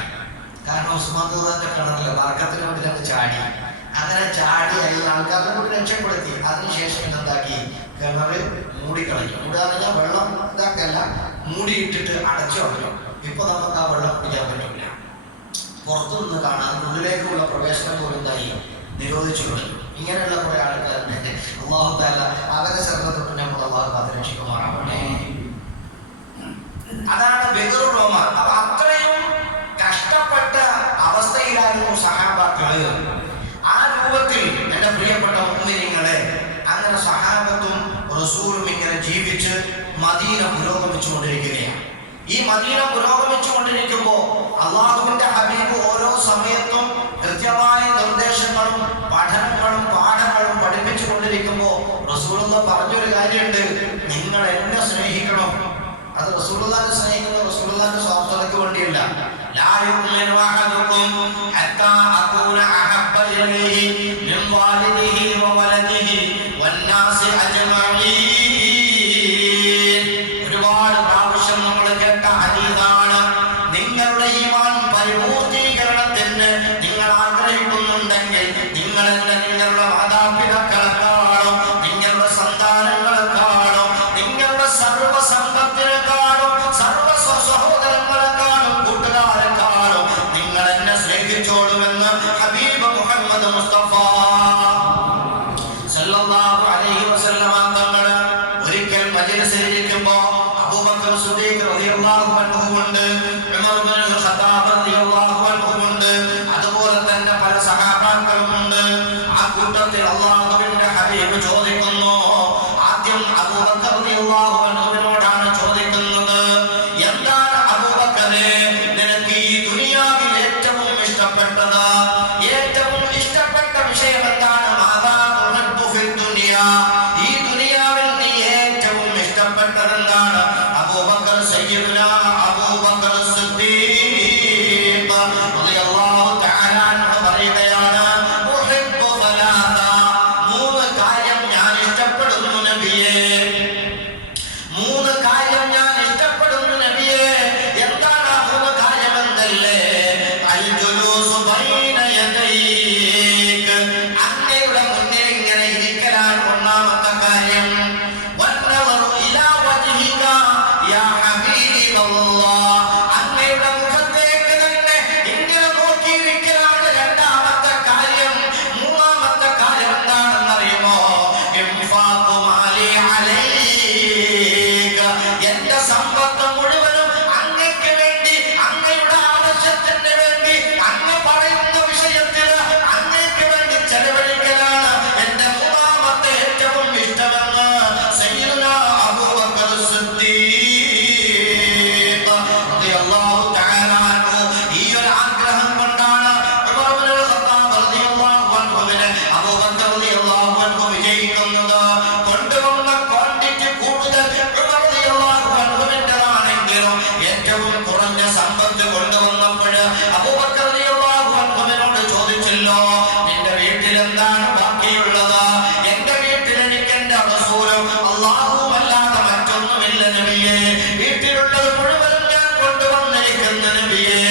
കാരണം ഉസ്മാൻ ഖാന്റെ കിണറിലെ വർക്കത്തിന് വേണ്ടി ചാടി. അങ്ങനെ ചാടി അതിൽ ആൾക്കാരെ കൂടി രക്ഷപ്പെടുത്തി. അതിനുശേഷം എന്താക്കി, കിണറ് മൂടിക്കളഞ്ഞു. മൂടാതെ വെള്ളം ഇതാക്കല്ല, മൂടിയിട്ടിട്ട് അടച്ചു കളഞ്ഞു. ഇപ്പൊ നമുക്ക് ആ വെള്ളം കുടിക്കാൻ പറ്റില്ല. പുറത്തുനിന്ന് കാണാൻ ഉള്ളിലേക്കുള്ള പ്രവേശനം പോലും എന്തായി, നിരോധിച്ചു കളഞ്ഞു. ഇങ്ങനെയുള്ള കുറെ ആൾക്കാരുണ്ട്. അല്ലാഹു തആല അവരെ ശ്രദ്ധ നമ്മൾ അല്ലാഹു കാത്തുരക്ഷിക്കുമാറാവട്ടെ. അതാണ് ബദറുൽ ഉമർ. അപ്പൊ അത്രയും കഷ്ടപ്പെട്ട അവസ്ഥയിലായിരുന്നു സഹാബാക്കള്. ആ രൂപത്തിൽ എന്റെ പ്രിയപ്പെട്ട മുഅ്മിനീങ്ങളെ, അങ്ങനെ സഹാബത്തും റസൂലും ഇങ്ങനെ ജീവിച്ച് മദീന പുരോഗമിച്ചു കൊണ്ടിരിക്കുകയാണ്. ഈ മദീന പുരോഗമിച്ചു കൊണ്ടിരിക്കുമ്പോൾ അള്ളാഹുവിന്റെ ഹബീബ് ഓരോ സമയത്തും കൃത്യമായ നിർദ്ദേശങ്ങളും പഠനങ്ങളും പാഠങ്ങളും പഠിപ്പിച്ചു കൊണ്ടിരിക്കുമ്പോൾ റസൂലുള്ളാഹി പറഞ്ഞൊരു കാര്യമുണ്ട്, നിങ്ങൾ എന്നെ സ്നേഹിക്കണം. അത് റസൂലുള്ളാഹിനെ സ്നേഹിക്കുന്നത് റസൂലുള്ളാഹിന്റെ സ്വാർത്ഥതയ്ക്ക് വേണ്ടിയല്ല. ലാ യുഅ്മിനു അഹദുക്കും ഹത്താ അകൂന അഹബ്ബ ഇലൈഹി മിൻ വാലിദിഹി വ വലദിഹി വന്നാസി അജ്മഈൻ. ഒരുപാട് പ്രാവശ്യം നമ്മൾ കേട്ട ഹദീസാണ്. നിങ്ങളുടെ ഈമാൻ പരിപൂർത്തീകരണത്തിന് നിങ്ങൾ ആഗ്രഹിക്കുന്നുണ്ടെങ്കിൽ നിങ്ങളുടെ മാതാപിതാക്കളെക്കാളും നിങ്ങളുടെ സന്താനങ്ങളെക്കാളും നിങ്ങളുടെ സർവ്വസമ്പത്തിനെക്കാളും സർവ്വ സഹോദരങ്ങളെക്കാളും കൂട്ടുകാരെക്കാളും നിങ്ങൾ എന്നെ സ്നേഹിച്ചോളുമെന്ന് ഹബീബ് മുഹമ്മദ് മുസ്തഫ സല്ലല്ലാഹു അലൈഹി വസല്ലമ തങ്ങൾ ഒരിക്കൽ മജ്‌ലിസിലിരിക്കുമ്പോൾ അബൂബക്കർ സിദ്ദീഖ് റളിയല്ലാഹു അൻഹു ഉണ്ട്, ഉമർ ഇബ്നുൽ ഖത്താബ് റളിയല്ലാഹു അൻഹു ഉണ്ട്, അതുപോലെ തന്നെ പല സഹാബാക്കളും ഉണ്ട്. ആ കൂട്ടത്തിൽ അല്ലാഹുവിന്റെ ഹബീബ് ചോദിക്കുന്നു, ആദ്യം അബൂബക്കർ റളിയല്ലാഹു അൻഹുവിനോടാണ് ചോദിക്കുന്നത്, എന്താണ് അബൂബക്കറേ നിനക്ക് ഈ ദുനിയാവിൽ ഏറ്റവും ഇഷ്ടപ്പെട്ടത്, ഏറ്റവും ഇഷ്ടപ്പെട്ട വിഷയം എന്താണ്? മാതാ തുഹിബ്ബു ഫിദ് ദുനിയ, ഈ ദുനിയാവിൽ നീ ഏറ്റവും ഇഷ്ടപ്പെട്ടത് എന്താണ്? അബൂബക്കർ സയ്യിദുനാ അബൂബക്കർ സിദ്ദീഖ് റളിയല്ലാഹു തആല അൻഹു പറയുകയാണ്, ഉഹിബ്ബു സലാസ, മൂന്ന് കാര്യം ഞാൻ ഇഷ്ടപ്പെടുന്നു നബിയേ, മൂന്ന് കാര്യം ഞാൻ ഇഷ്ടപ്പെടുന്നു നബിയേ. എന്താണ് ആ മൂന്ന് കാര്യം എന്നല്ലേ? അൽ ജുലൂസു ബൈന യദൈക, അങ്ങയുടെ മുന്നിൽ ഇങ്ങനെ ഇരിക്കലാണ് ഒന്നാമത്തെ കാര്യം. വന്നവറു ഇലാ വജ്ഹിക യാ ഹബീബല്ലാഹ്, അങ്ങയുടെ മുഖത്തേക്ക് തന്നെ ഇങ്ങനെ നോക്കിയിരിക്കലാണ് രണ്ടാമത്തെ കാര്യം. മൂന്നാമത്തെ കാര്യം എന്താണെന്ന് അറിയുമോ? ഇൻഫാഖു മാലി അലൈക, എന്റെ സമ്പത്ത് മുഴുവനും അങ്ങയ്ക്ക് വേണ്ടി, അങ്ങയുടെ ആവശ്യത്തിന് വേണ്ടി, അങ്ങ് പറയുന്ന വിഷയത്തിൽ അങ്ങയ്ക്ക് വേണ്ടി ചെലവഴിക്കലാണ് എന്റെ മൂന്നാമത്തെ ഏറ്റവും ഇഷ്ടമെന്ന് സയ്യിദുനാ അബൂബക്കർ സിദ്ദീഖ് റളിയല്ലാഹു തആല അൻഹു ഈ ഒരു ആഗ്രഹം കൊണ്ടാണ് ഉമർ ഇബ്നുൽ ഖത്താബ് റളിയല്ലാഹു അൻഹുവിനെ അബൂബക്കർ റളിയല്ലാഹു അൻഹു വിജയിക്കുന്നത്. കൊണ്ടുവന്ന ക്വാണ്ടിറ്റി കൂടുതൽ ഉമർ റളിയല്ലാഹു അൻഹുവിൻ്റെതാണെങ്കിലും ഏറ്റവും കുറഞ്ഞ സമ്പത്ത് കൊണ്ടുവന്നപ്പോൾ അബൂബക്കർ റളിയല്ലാഹു അൻഹുവിനോട് ചോദിച്ചല്ലോ, നിന്റെ വീട്ടിൽ എന്താണ് ബാക്കിയുള്ളത്? എന്റെ വീട്ടിൽ എനിക്ക് എന്റെ റസൂലും അല്ലാഹുവും അല്ലാതെ മറ്റൊന്നുമില്ല നബിയേ, വീട്ടിലുള്ളത് മുഴുവനും ഞാൻ കൊണ്ടുവന്നിരിക്കുന്ന നബിയേ.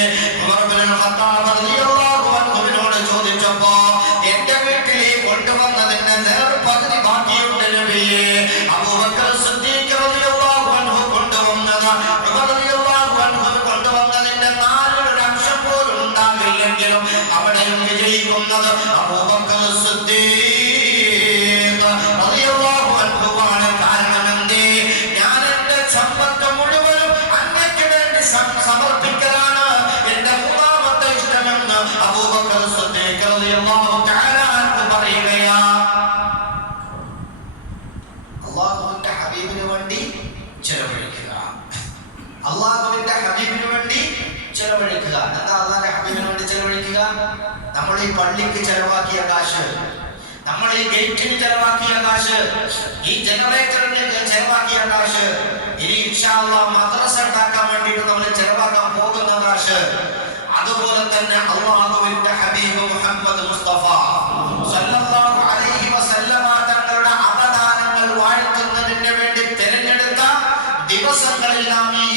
ഉമർ ഇബ്നുൽ ഖത്താബ് റളിയല്ലാഹു അൻഹുവിനോട് ചോദിച്ചപ്പോ എന്റെ വീട്ടിൽ കൊണ്ടുവന്നതിന്റെ നേർപകുതി ബാക്കിയുണ്ട് നബിയേ. അബൂബക്കർ സിദ്ദീഖ് റളിയല്ലാഹു അൻഹു കൊണ്ടുവന്നത് ഉമർ റളിയല്ലാഹു അൻഹു കൊണ്ടുവന്നതിന്റെ നാലിലൊരു അംശം പോലും ഉണ്ടാകില്ലെങ്കിലും അവിടെയും വിജയിക്കുന്നത് അബൂബക്കർ സിദ്ദീഖ് റളിയല്ലാഹു അൻഹുവാണ്. കാരണം എന്തേ? ഞാൻ എന്റെ സമ്പത്ത് മുഴുവനും അങ്ങയ്ക്ക് വേണ്ടി സമർപ്പിക്കലാണ് എന്റെ മൂന്നാമത്തെ ഇഷ്ടമെന്ന് അബൂബക്കർ സിദ്ദീഖ് റളിയല്ലാഹു തആല അൻഹു പറയുകയാ. അല്ലാഹുവിന്റെ ഹബീബിന് വേണ്ടി ചെലവഴിക്കുക, അല്ലാഹുവിന്റെ ഹബീബിന് വേണ്ടി ചെലവഴിക്കുക. എന്താ അല്ലാഹുവിന്റെ ഹബീബിന് വേണ്ടി ചെലവഴിക്കുക? നമ്മൾ ഈ പള്ളിക്ക് ചെലവാക്കിയ കാശ്, നമ്മൾ ഈ ഗേറ്റിന് ചെലവാക്കിയ കാശ്, ഈ ജനറേറ്ററിന് ചെലവാക്കിയ കാശ്, ഇനി ഇൻഷാ അല്ലാഹ് മദ്രസ ഉണ്ടാക്കാൻ വേണ്ടിയിട്ട് നമ്മൾ ചെലവാക്കാൻ പോകുന്ന കാശ്, അതുപോലെ തന്നെ അല്ലാഹുവിന്റെ ഹബീബ് മുഹമ്മദ് മുസ്തഫ സല്ലല്ലാഹു അലൈഹി വസല്ലമ തങ്ങളുടെ അവദാനങ്ങൾ വാഴ്ത്തുന്നതിന് വേണ്ടി തിരഞ്ഞെടുത്ത ദിവസങ്ങളെല്ലാം ഈ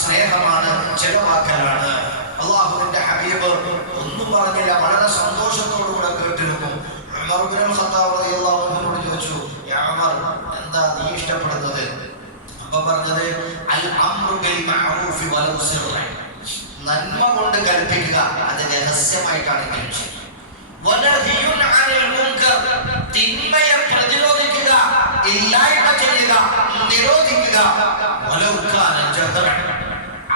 സ്നേഹമാണ്, ചെലവാക്കലാണ്. അള്ളാഹുവിന്റെ ഹബീബ് ഒന്നും പറഞ്ഞില്ല, വളരെ സന്തോഷത്തോടുകൂടെ കേട്ടിരുന്നു. ഉമർ ഇബ്നുൽ ഖത്താബ് റളിയല്ലാഹു അൻഹുവോട് ചോദിച്ചു, യാ ഉമർ, എന്താ നീ ഇഷ്ടപ്പെടുന്നത്? അപ്പൊ പറഞ്ഞത്, അൽ അംറു ബിൽ മഅറൂഫി വലൗ സിർറൻ, നന്മ കൊണ്ട് കൽപ്പിക്കുക, അത് രഹസ്യമായിട്ടാണെങ്കിലും ശരി. വനഹിയുൻ അനിൽ മുൻകർ, തിന്മയെ പ്രതിരോധിക്കുക, ഇല്ലായ്മ ചെയ്യുക, നിരോധിക്കുക, വലൗ കാന ജഹറൻ,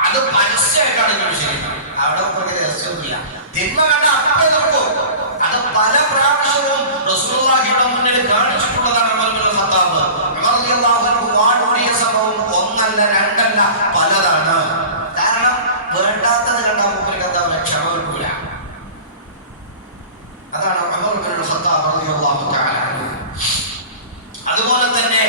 അത് പരസ്യമായിട്ടാണെങ്കിലും ശരി. അവിടെ ഒരു രഹസ്യമൊന്നുമില്ല. തിന്മ കണ്ട അപ്പോൾ നോക്കൂ. അത് പല പ്രാവശ്യവും റസൂലുള്ളാഹിയുടെ മുന്നിൽ കാണിച്ചിട്ടുള്ളതാണ് ഉമർ ഇബ്നുൽ ഖത്താബ് റളിയല്ലാഹു അൻഹു. വാടൂരിയ സംഭവം ഒന്നല്ല രണ്ടല്ല പലതാണ്. കാരണം വേണ്ടാത്തത് കണ്ടാൽ മൂപ്പർക്ക് എന്താ പറയുക, ക്ഷമ കിട്ടൂല. അതാണ് ഉമർ ഇബ്നുൽ ഖത്താബ് റളിയല്ലാഹു തആല അൻഹു. അതുപോലെ തന്നെ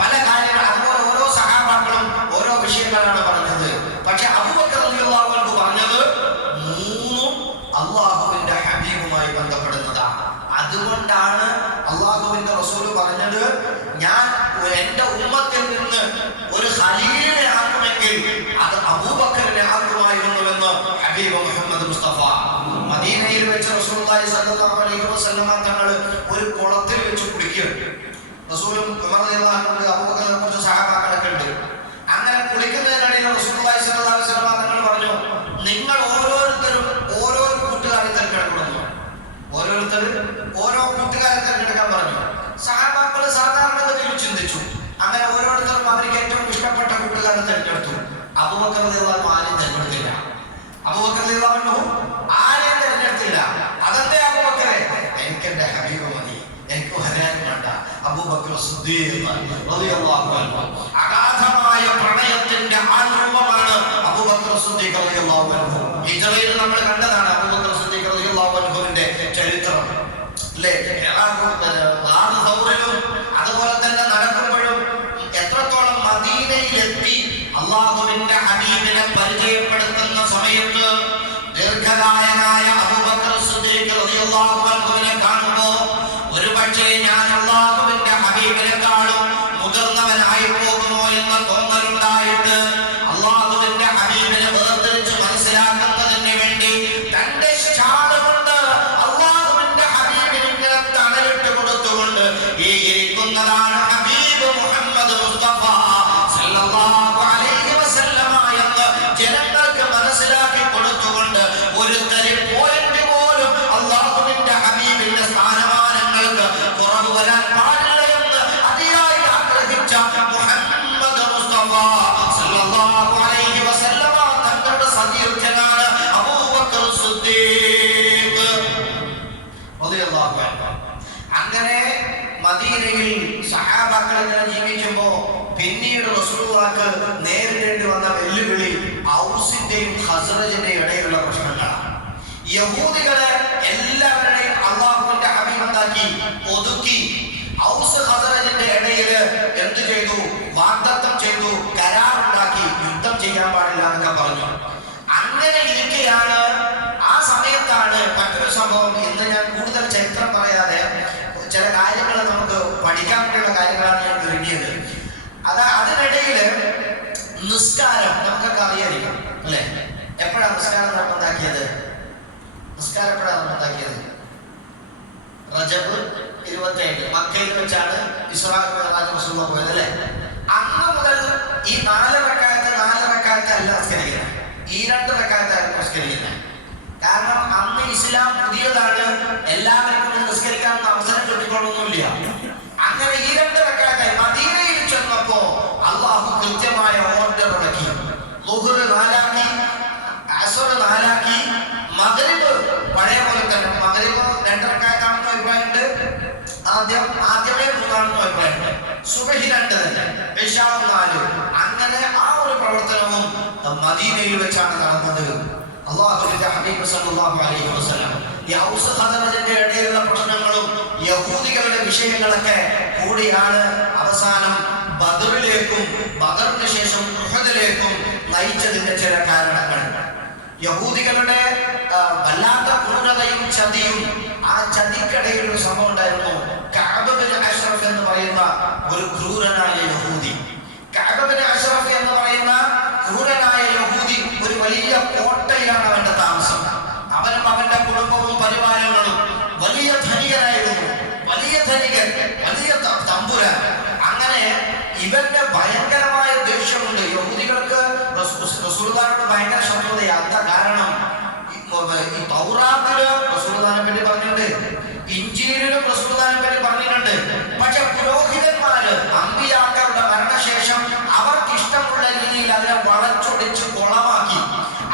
പല കാര്യങ്ങൾ, അതുപോലെ ഓരോ സഹാബാക്കളും ഓരോ വിഷയങ്ങളാണ് പറഞ്ഞത്. പക്ഷെ അബൂബക്കർ റളിയല്ലാഹു അൻഹു പറഞ്ഞത് മൂന്നും അള്ളാഹുവിന്റെ ഹബീബുമായി ബന്ധപ്പെടുന്നതാണ്. അതുകൊണ്ടാണ് അള്ളാഹുവിന്റെ റസൂല് പറഞ്ഞത്, ഞാൻ എന്റെ ഉമ്മത്തിൽ നിന്ന് ഒരു ഖലീലിനെ ആക്കുമെങ്കിൽ അത് അബൂബക്കറിനെ ആക്കുമായിരുന്നുവെന്ന് ഹബീബ് മുഹമ്മദ് മുസ്തഫ. മദീനയിൽ വെച്ച് റസൂലുള്ളാഹി സ്വല്ലല്ലാഹു അലൈഹി വസല്ലമ തങ്ങൾ ഒരു കുളത്തിൽ വെച്ച് കുളിക്കുകയാണ്. റസൂലും ഉമർ റളിയല്ലാഹു അൻഹു അബൂബക്കറിനെ കുറിച്ച് സഹാബാക്കളൊക്കെ ഉണ്ട്. അങ്ങനെ കുളിക്കുന്നതിനിടയിൽ റസൂലുള്ളാഹി സ്വല്ലല്ലാഹു അലൈഹി വസല്ലമ തങ്ങൾ പറഞ്ഞു, നിങ്ങൾ ഓരോരുത്തരും ഓരോ കൂട്ടുകാരെ തിരഞ്ഞെടുക്കണം. ഓരോരുത്തരും ഓരോ കൂട്ടുകാരെ തിരഞ്ഞെടുക്കാൻ പറഞ്ഞു. സഹാബാക്കൾ സാധാരണഗതിയിൽ ചിന്തിച്ചു. അങ്ങനെ ഓരോരുത്തരും അവർക്ക് ഏറ്റവും ഇഷ്ടപ്പെട്ട കൂട്ടുകാരെ തിരഞ്ഞെടുത്തു. അബൂബക്കർ റളിയല്ലാഹു അൻഹു ആരെയും തിരഞ്ഞെടുത്തില്ല. അബൂബക്കർ റളിയല്ലാഹു അൻഹു ആരെയും തിരഞ്ഞെടുത്തില്ല. അതെന്തേ അബൂബക്കറെ? എനിക്ക് എന്റെ ഹബീബ് മതി, എനിക്ക് ഹരാനും വേണ്ട. അബൂബക്കർ സിദ്ദീഖ് റളിയല്ലാഹു അൻഹു. അഗാധമായ പ്രണയത്തിന്റെ ആരംഭമാണ് അബൂബക്കർ സിദ്ദീഖ് റളിയല്ലാഹു അൻഹു. ഹിജ്റയിൽ നമ്മൾ കണ്ടതാണ് അബൂബക്കർ സിദ്ദീഖ് റളിയല്ലാഹു അൻഹുവിന്റെ ചരിത്രം, അല്ലേ? അതുപോലെ തന്നെ നടക്കുമ്പോഴും എത്രത്തോളം മദീനയിലെത്തി അള്ളാഹുവിന്റെ ഹബീബിനെ പരിചയപ്പെടുത്തുന്ന സമയത്ത് ദീർഘകായനായ അബൂബക്കർ സിദ്ദീഖ് റളിയല്ലാഹു അൻഹുവിനെ കാണുമ്പോൾ ഒരുപക്ഷേ ഞാൻ അള്ളാഹുവിന്റെ ഹബീബിനെക്കാളും മുതിർന്നവനായി പോകുമോ എന്ന തോന്നലുണ്ടായിട്ട് അള്ളാഹുവിന്റെ ഹബീബിനെ വേർതിരിച്ച് മനസ്സിലാക്കുന്നതിന് വേണ്ടി തന്റെ ഷാള് കൊണ്ട് അള്ളാഹുവിന്റെ ഹബീബിന് ഇങ്ങനെ തണലിട്ട് കൊടുത്തുകൊണ്ട് ഈ ഇരിക്കുന്നതാണ് ഹബീബ് മുഹമ്മദ് മുസ്തഫ സല്ലല്ലാഹു അലൈഹി വസല്ലമ എന്ന് ജനങ്ങൾക്ക് മനസ്സിലാക്കി കൊടുത്തുകൊണ്ട് ഒരു തരി പോയിന്റ് പോലും അള്ളാഹുവിന്റെ ഹബീബിന്റെ സ്ഥാനമാനങ്ങൾക്ക് കുറവ് വരാൻ പാടില്ല എന്ന് അതിയായി ആഗ്രഹിച്ച മുഹമ്മദ് മുസ്തഫ സല്ലല്ലാഹു അലൈഹി വസല്ലമ തങ്ങളുടെ സതീർത്ഥനാണ് അബൂബക്കർ സിദ്ദീഖ് റളിയല്ലാഹു അൻഹു. അങ്ങനെ മദീനയിൽ സഹാബാക്കൾ ഇങ്ങനെ ജീവിക്കുമ്പോ പിന്നീട് റസൂലുള്ളാഹിക്ക് നേരിടേണ്ടി വന്ന വെല്ലുവിളി ഔസിന്റെയും ഖസ്റജിന്റെയും ഇടയിലുള്ള പ്രശ്നങ്ങളാണ്. യഹൂദികളെ എല്ലാവരുടെയും അള്ളാഹുവിന്റെ ഹബീബ് എന്താക്കി? ഒതുക്കി. ഔസ് ഖസ്റജിന്റെ ഇടയിൽ എന്ത് ചെയ്തു? വാഗ്ദത്തം ചെയ്തു, കരാറുണ്ടാക്കി, യുദ്ധം ചെയ്യാൻ പാടില്ല എന്നൊക്കെ പറഞ്ഞു. അങ്ങനെ ഇരിക്കെയാണ്, ആ സമയത്താണ് മറ്റൊരു സംഭവം. ഇന്ന് ഞാൻ കൂടുതൽ ചരിത്രം പറയാതെ ചില കാര്യങ്ങൾ നമുക്ക് പഠിക്കാൻ വേണ്ടിയുള്ള കാര്യങ്ങളാണ് ഞാൻ ഒരുങ്ങിയത്. അതിനിടയിൽ നിസ്കാരം നമുക്കൊക്കെ അറിയായിരിക്കും, അല്ലെ? എപ്പോഴാണ് നിസ്കാരം നിർബന്ധാക്കിയത്? നിസ്കാരം എപ്പോഴാണ് നിർബന്ധാക്കിയത്? റജബ് 27 മക്കയിൽ വെച്ചാണ് ഇസ്രാ മിഅ്റാജ് റസൂലുള്ളാഹി പോയത്, അല്ലെ? അന്ന് മുതൽ ഈ 4 റക്അത്ത് അല്ല നിസ്കരിക്കുന്നത്, ഈ 2 റക്അത്തായിരുന്നു നിസ്കരിക്കുന്നത്. കാരണം അന്ന് ഇസ്ലാം പുതിയതാണ്, എല്ലാവർക്കും നിസ്കരിക്കാൻ അവസരം കിട്ടിക്കൊള്ളൊന്നുമില്ല. അങ്ങനെ ഈ 2 റക്അത്തായി മദീനയിൽ ചെന്നപ്പോ അള്ളാഹു കൃത്യമായ ഓർഡർ ഇറക്കി. ളുഹ്ർ 4 ആക്കി, അസ്ർ 4 ആക്കി, മഗ്രിബ് പഴയ പോലെ തന്നെ. മഗ്രിബ് 2 റക്അത്താണെന്ന് അഭിപ്രായമുണ്ട്, ആദ്യമേ 3 ആണെന്ന് അഭിപ്രായമുണ്ട്. സുബ്ഹി 2 തന്നെ, ഇശാ 4. അങ്ങനെ ആ ഒരു പ്രവർത്തനവും മദീനയിൽ വെച്ചാണ് നടന്നത്. അല്ലാഹുവിന്റെ ഹബീബ് സല്ലല്ലാഹു അലൈഹി വസല്ലം ഈ ഔസ് ഖസ്റജിന്റെ ഇടയിലുള്ള പ്രശ്നങ്ങളും യഹൂദികളുടെ വിഷയങ്ങളൊക്കെ കൂടിയാണ് അവസാനം ബദറിലേക്കും ബദറിന് ശേഷം ഉഹദിലേക്കും നയിച്ചതിന്റെ ചില കാരണങ്ങൾ. യഹൂദികളുടെ വല്ലാത്ത ക്രൂരതയും ചതിയും, ആ ചതിക്കിടയിൽ ഒരു സംഭവം ഉണ്ടായിരുന്നു. കഅബ് ബിൻ അഷ്റഫ് എന്ന് പറയുന്ന ഒരു ക്രൂരനായ യഹൂദി. കഅബ് ബിൻ അഷ്റഫ് എന്ന് പറയുന്ന ക്രൂരനായ ധനികൻ, വലിയ തമ്പുരാൻ. അങ്ങനെ ഇവന്റെ ഭയങ്കരമായ ദേഷ്യമുണ്ട്. യഹൂദികൾക്ക് റസൂലുള്ളാഹിയോട് ഭയങ്കര ശത്രുതയാണ്. എന്താ കാരണം? ഈ തൗറാത്തില് റസൂലുള്ളാഹിനെ പറ്റി പറഞ്ഞിട്ടുണ്ട്, ഇഞ്ചീലിലും റസൂലുള്ളാഹിനെ പറ്റി പറഞ്ഞിട്ടുണ്ട്. പക്ഷെ പുരോഹിതന്മാര് അമ്പിയാക്കളുടെ മരണശേഷം അവർക്ക് ഇഷ്ടമുള്ള രീതിയിൽ അതിനെ വളച്ചൊടിച്ച് കുളമാക്കി.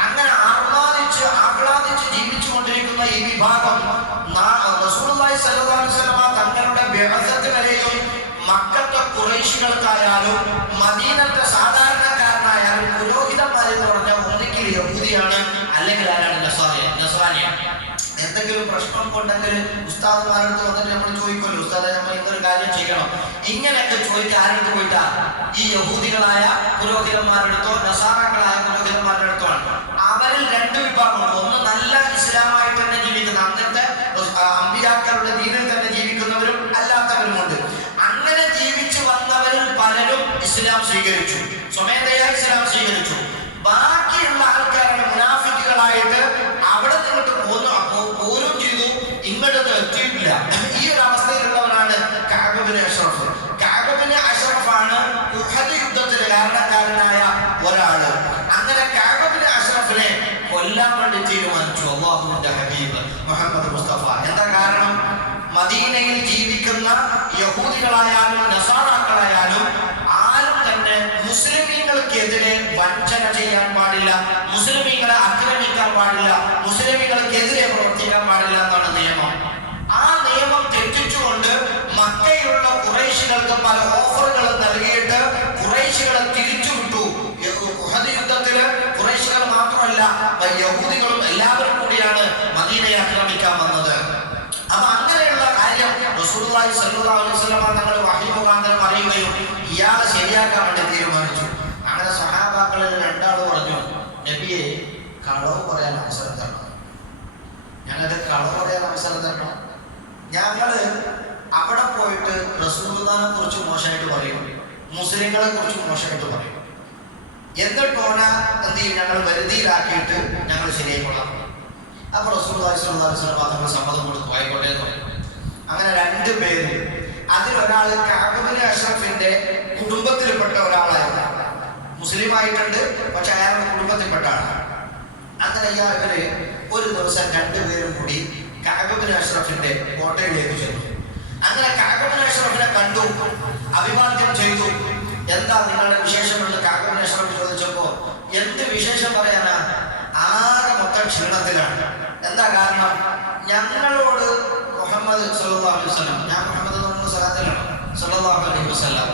അങ്ങനെ ആഹ്ലാദിച്ച് ജീവിച്ചുകൊണ്ടിരിക്കുന്ന ഈ വിഭാഗം റസൂലുള്ളാഹി സ്വല്ലല്ലാഹു അലൈഹി വസല്ലം തങ്ങളുടെ ബിഅസത്ത് വരെയും മക്കത്തെ ഖുറൈശികൾക്കായാലും മദീനത്തെ സാധാരണക്കാരനായാലും പുരോഹിതന്മാരെന്ന് പറഞ്ഞാൽ ഒന്നുകിൽ യഹൂദിയാണ്, അല്ലെങ്കിൽ ആരാണ് നസ്രാനിയാണ്. എന്തെങ്കിലും പ്രശ്നം കൊണ്ടെങ്കിൽ ഉസ്താദുമാരടുത്ത് വന്നിട്ട് നമ്മൾ ചോദിക്കുമല്ലോ, ഉസ്താദെ നമ്മൾ ഇന്നൊരു കാര്യം ചെയ്യണം, ഇങ്ങനെയൊക്കെ ചോദിക്കാൻ ആരെടുത്ത് പോയിട്ടാ? ഈ യഹൂദികളായ പുരോഹിതന്മാരെടുത്തോ നസാറാക്കളായ പുരോഹിതന്മാരുടെ അടുത്തോആണ്. അവരിൽ രണ്ട് വിഭാഗമുണ്ട്. ഒന്ന് നല്ല ഇസ്ലാമായിട്ട് തന്നെ ജീവിക്കുന്ന, അന്നത്തെ അമ്പിയാക്കളുടെ ദീനിൽ തന്നെ ജീവിക്കുന്നവരും അല്ലാത്തവരുമുണ്ട്. അങ്ങനെ ജീവിച്ചു വന്നവരിൽ പലരും ഇസ്ലാം സ്വീകരിച്ചു, സ്വമേധയാ ഇസ്ലാം സ്വീകരിച്ചു. ബാക്കിയുള്ള ആൾക്കാരുടെ മുനാഫിക്കുകളായിട്ട് അവിടെ നിന്നിട്ട് പോലും ചെയ്തു, ഇങ്ങോട്ട് എത്തിയിട്ടില്ല. ഈ ഒരു അവസ്ഥയിലുള്ളവരാണ് കഅബ് ബിൻ അഷ്റഫ്. കഅബ് ബിൻ അഷ്റഫാണ് ഉഹദ് യുദ്ധത്തിലെ കാരണക്കാരനായ ഒരാള്. അങ്ങനെ കഅബ് ബിൻ അഷ്റഫിനെ കൊല്ലാൻ വേണ്ടി തീരുമാനിച്ചു അല്ലാഹുവിന്റെ ഹബീബ് മുഹമ്മദ് മുസ്തഫ. എന്താ കാരണം? മദീനയിൽ ജീവിക്കുന്ന യഹൂദികളായാലും നസാറാക്കളായാലും ആരും തന്നെ മുസ്ലിമീങ്ങൾക്കെതിരെ വഞ്ചന ചെയ്യാൻ പാടില്ല, മുസ്ലിമീങ്ങളെ ആക്രമിക്കാൻ പാടില്ല, മുസ്ലിമീങ്ങൾക്കെതിരെ പ്രവർത്തിക്കാൻ പാടില്ല എന്നാണ് നിയമം. ആ നിയമം തെറ്റിച്ചുകൊണ്ട് മക്കയിലുള്ള ഖുറൈശികൾക്ക് പല ഓഫറുകളും നൽകിയിട്ട് ഖുറൈശികളെ തിരിച്ചുവിട്ടു. ഉഹദ് യുദ്ധത്തില് ഖുറൈശികൾ മാത്രമല്ല യഹൂദികളും എല്ലാവരും കൂടിയാണ് മദീനയെ ആക്രമിക്കാൻ വന്നത്. അപ്പൊ അങ്ങനെയുള്ള കാര്യം റസൂലുള്ളാഹി സ്വല്ലല്ലാഹു അലൈഹി വസല്ലം തങ്ങൾ വഹി മുഖാന്തരം അറിയുകയും ഇയാളെ ശരിയാക്കാൻ വേണ്ടി തീരുമാനിച്ചു. അങ്ങനെ സഹാബാക്കളിൽ രണ്ടാൾ പറഞ്ഞു, നബിയെ കളവ് പറയാൻ അവസരം തരണം, ഞങ്ങൾക്ക് കളവ് പറയാൻ അവസരം തരണം. ഞങ്ങള് അവിടെ പോയിട്ട് റസൂലുള്ളാഹിനെ കുറിച്ച് മോശമായിട്ട് പറയും, മുസ്ലിങ്ങളെ കുറിച്ച് മോശമായിട്ട് പറയും, എന്നിട്ട് ഓനെ എന്ത് ചെയ്യും? ഞങ്ങൾ വരുതിയിലാക്കിയിട്ട് ഞങ്ങൾ ശരിയായിക്കൊള്ളാം. അപ്പൊ റസൂലുള്ളാഹി സ്വല്ലല്ലാഹു അലൈഹി വസല്ലം തങ്ങൾ സമ്മതം കൊടുത്തു, ആയിക്കോട്ടെ എന്ന് പറയും. അങ്ങനെ രണ്ടുപേരും, അതിലൊരാൾ കഅബ് ബിൻ അഷ്റഫിന്റെ കുടുംബത്തിൽപ്പെട്ട ഒരാളായിരുന്നു, മുസ്ലിം ആയിട്ടുണ്ട്, പക്ഷെ അയാളുടെ കുടുംബത്തിൽപ്പെട്ട ആളാണ്. അങ്ങനെ ഇവര് ഒരു ദിവസം രണ്ടുപേരും കൂടി കഅബ് ബിൻ അഷ്റഫിന്റെ കോട്ടയിലേക്ക് ചെന്നു. അങ്ങനെ കഅബ് ബിൻ അഷ്റഫിനെ കണ്ടു, അഭിവാദ്യം ചെയ്തു. എന്താ നിങ്ങളുടെ വിശേഷം എന്ന് കഅബ് ബിൻ അഷ്റഫ് ചോദിച്ചപ്പോ, എന്ത് വിശേഷം പറയാനാ, ആകെ മൊത്തം ക്ഷീണത്തിലാണ്. എന്താ കാരണം? ഞങ്ങളോട് മുഹമ്മദ് സല്ലല്ലാഹു അലൈഹി വസല്ലം, ഞാൻ മുഹമ്മദ് എന്ന് സലാത്തിലാണ് സല്ലല്ലാഹു അലൈഹി വസല്ലം,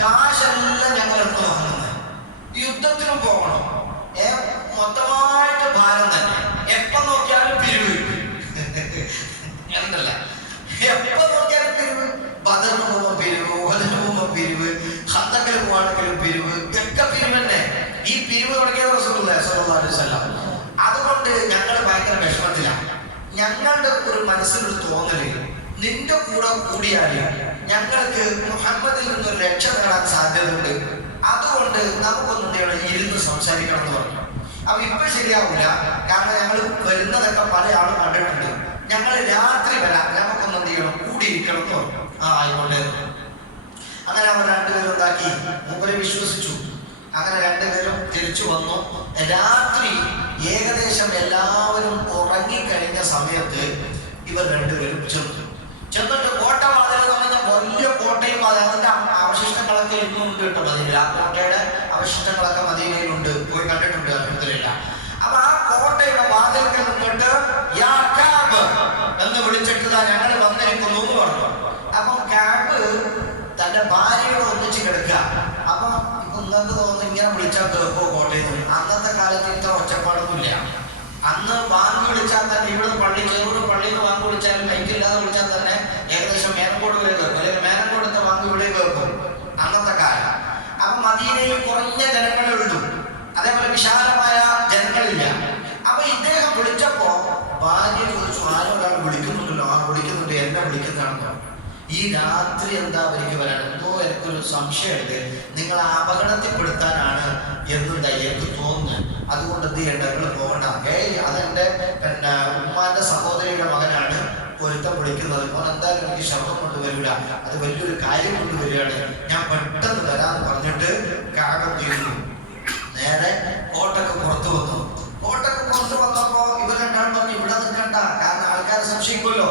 കാശെല്ലാം ഞങ്ങൾ എടുത്ത് വാങ്ങുന്നത്, യുദ്ധത്തിനും പോകണം, മൊത്തമായിട്ട് ഭാരം തന്നെ, എപ്പോ നോക്കിയാലും പിരിവ്. എന്തല്ല, എപ്പോ നോക്കിയാലും പിരിവ്. ബദറിന് പോകുമ്പോൾ പിരിവ്, ഉഹദിന് പോകുമ്പോൾ പിരിവ്, ഖന്തക്കിൽ പോവാണെങ്കിലും പിരിവ്, ഒക്കെ പിരിവ് തന്നെ. ഈ പിരിവ് തുടങ്ങിയത് റസൂലുള്ളാഹി സ്വല്ലല്ലാഹു അലൈഹി വസല്ലം. അതുകൊണ്ട് ഞങ്ങൾ ഭയങ്കര വിഷമത്തിലാണ്. ഞങ്ങളുടെ ഒരു മനസ്സിലൊരു തോന്നല്, നിന്റെ കൂടെ കൂടിയാൽ ഞങ്ങൾക്ക് മുഹമ്മദിൽ നിന്നൊരു രക്ഷ നേടാൻ സാധ്യതയുണ്ട്, അതുകൊണ്ട് നമുക്കൊന്നും ഇരുന്ന് സംസാരിക്കണം എന്ന് പറഞ്ഞു. അപ്പൊ ഇപ്പൊ ശരിയാവില്ല, കാരണം ഞങ്ങൾ വരുന്നതൊക്കെ പല ആളും കണ്ടിട്ടുണ്ട്, ഞങ്ങൾ രാത്രി വരാം, നമുക്കൊന്നും എന്ത് ചെയ്യണം, കൂടിയിരിക്കണം എന്ന് പറഞ്ഞു. ആ ആയിക്കോട്ടെ. അങ്ങനെ അവർ രണ്ടുപേരും ഉണ്ടാക്കി, മൂപ്പരെ വിശ്വസിച്ചു. അങ്ങനെ രണ്ടുപേരും തിരിച്ചു വന്നു. രാത്രി ഏകദേശം എല്ലാവരും ഉറങ്ങിക്കഴിഞ്ഞ സമയത്ത് ഇവർ രണ്ടുപേരും ചെന്നിട്ട് കോട്ടവാതിൽ എന്ന് പറഞ്ഞാൽ വലിയ കോട്ടയും അതിന്റെ അവശിഷ്ടങ്ങളൊക്കെ ഇന്നും ഉണ്ട് കേട്ടോ മദീനയിൽ. ആ കോട്ടയുടെ അവശിഷ്ടങ്ങളൊക്കെ മദീനയിലുണ്ട്, പോയി കണ്ടിട്ടുണ്ട് അൽഹംദുലില്ലാ. അപ്പൊ ആ കോട്ടയുടെ വാതിൽക്ക് നിന്നിട്ട് യാ കഅബ് എന്ന് വിളിച്ചിട്ട് ഞങ്ങൾ വന്നിരിക്കുന്നു എന്ന് പറഞ്ഞു. അപ്പം കഅബ് തന്റെ ഭാര്യയോട് ഒന്നിച്ച് കിടക്കുക. അപ്പൊ നിങ്ങൾക്ക് തോന്നുന്നു ഇങ്ങനെ വിളിച്ചാൽ കേൾക്കോ കോട്ടയിൽ നിന്ന്? അന്നത്തെ കാലത്ത് ഇത്ര ഒച്ചപ്പാടൊന്നുമില്ല. അന്ന് വാങ്ങി വിളിച്ചാൽ തന്നെ ഇവിടെ പള്ളി, ചെറുപുഴ പള്ളിയിൽ നിന്ന് വാങ്ങി വിളിച്ചാലും മൈക്കില്ലാതെ വിളിച്ചാൽ തന്നെ ഏകദേശം മേനക്കോട് വരെ കേൾക്കും, അല്ലെങ്കിൽ മേനക്കോടത്തെ വാങ്ങി ഇവിടെ കേൾക്കും അന്നത്തെ കാലം. അപ്പൊ മദീനയിൽ കുറഞ്ഞ ജനങ്ങളെ ഉള്ളൂ, അതേപോലെ വിശാലമായ ജനങ്ങളില്ല. അപ്പൊ ഇദ്ദേഹം വിളിച്ചപ്പോ ഭാര്യ ചോദിച്ചു, ആരും ഒരാൾ വിളിക്കുന്നുണ്ടല്ലോ. ആ വിളിക്കുന്നുണ്ട്, എന്നെ വിളിക്കുന്നതാണെന്ന് പറഞ്ഞു. ഈ രാത്രി എന്താ അവർക്ക് വരാൻ, എന്തോ എനിക്കൊരു സംശയമുണ്ട്, നിങ്ങൾ അപകടത്തിൽപ്പെടുത്താനാണ് എന്നുണ്ട് എനിക്ക് തോന്നുന്നു. അതുകൊണ്ട് എന്ത് ചെയ്യണ്ട, നിങ്ങൾ പോകണ്ട. അതെന്റെ ഉമ്മാന്റെ സഹോദരിയുടെ മകനാണ്, ഒരു ഒരുത്തം വിളിക്കുന്നത്, ഓൻ എന്തായാലും എനിക്ക് ശബ്ദം കൊണ്ടുവരില്ല, അത് വലിയൊരു കാര്യം കൊണ്ടുവരികയാണ്, ഞാൻ പെട്ടെന്ന് വരാമെന്ന് പറഞ്ഞിട്ട് കാകം തീരുന്നു. നേരെ കോട്ടക്ക് പുറത്തു വന്നു. കോട്ടക്ക് പുറത്ത് വന്നപ്പോ ഇവർ രണ്ടാളും പറഞ്ഞു ഇവിടെ നിൽക്കണ്ട, കാരണം ആൾക്കാർ സംശയിക്കുമല്ലോ.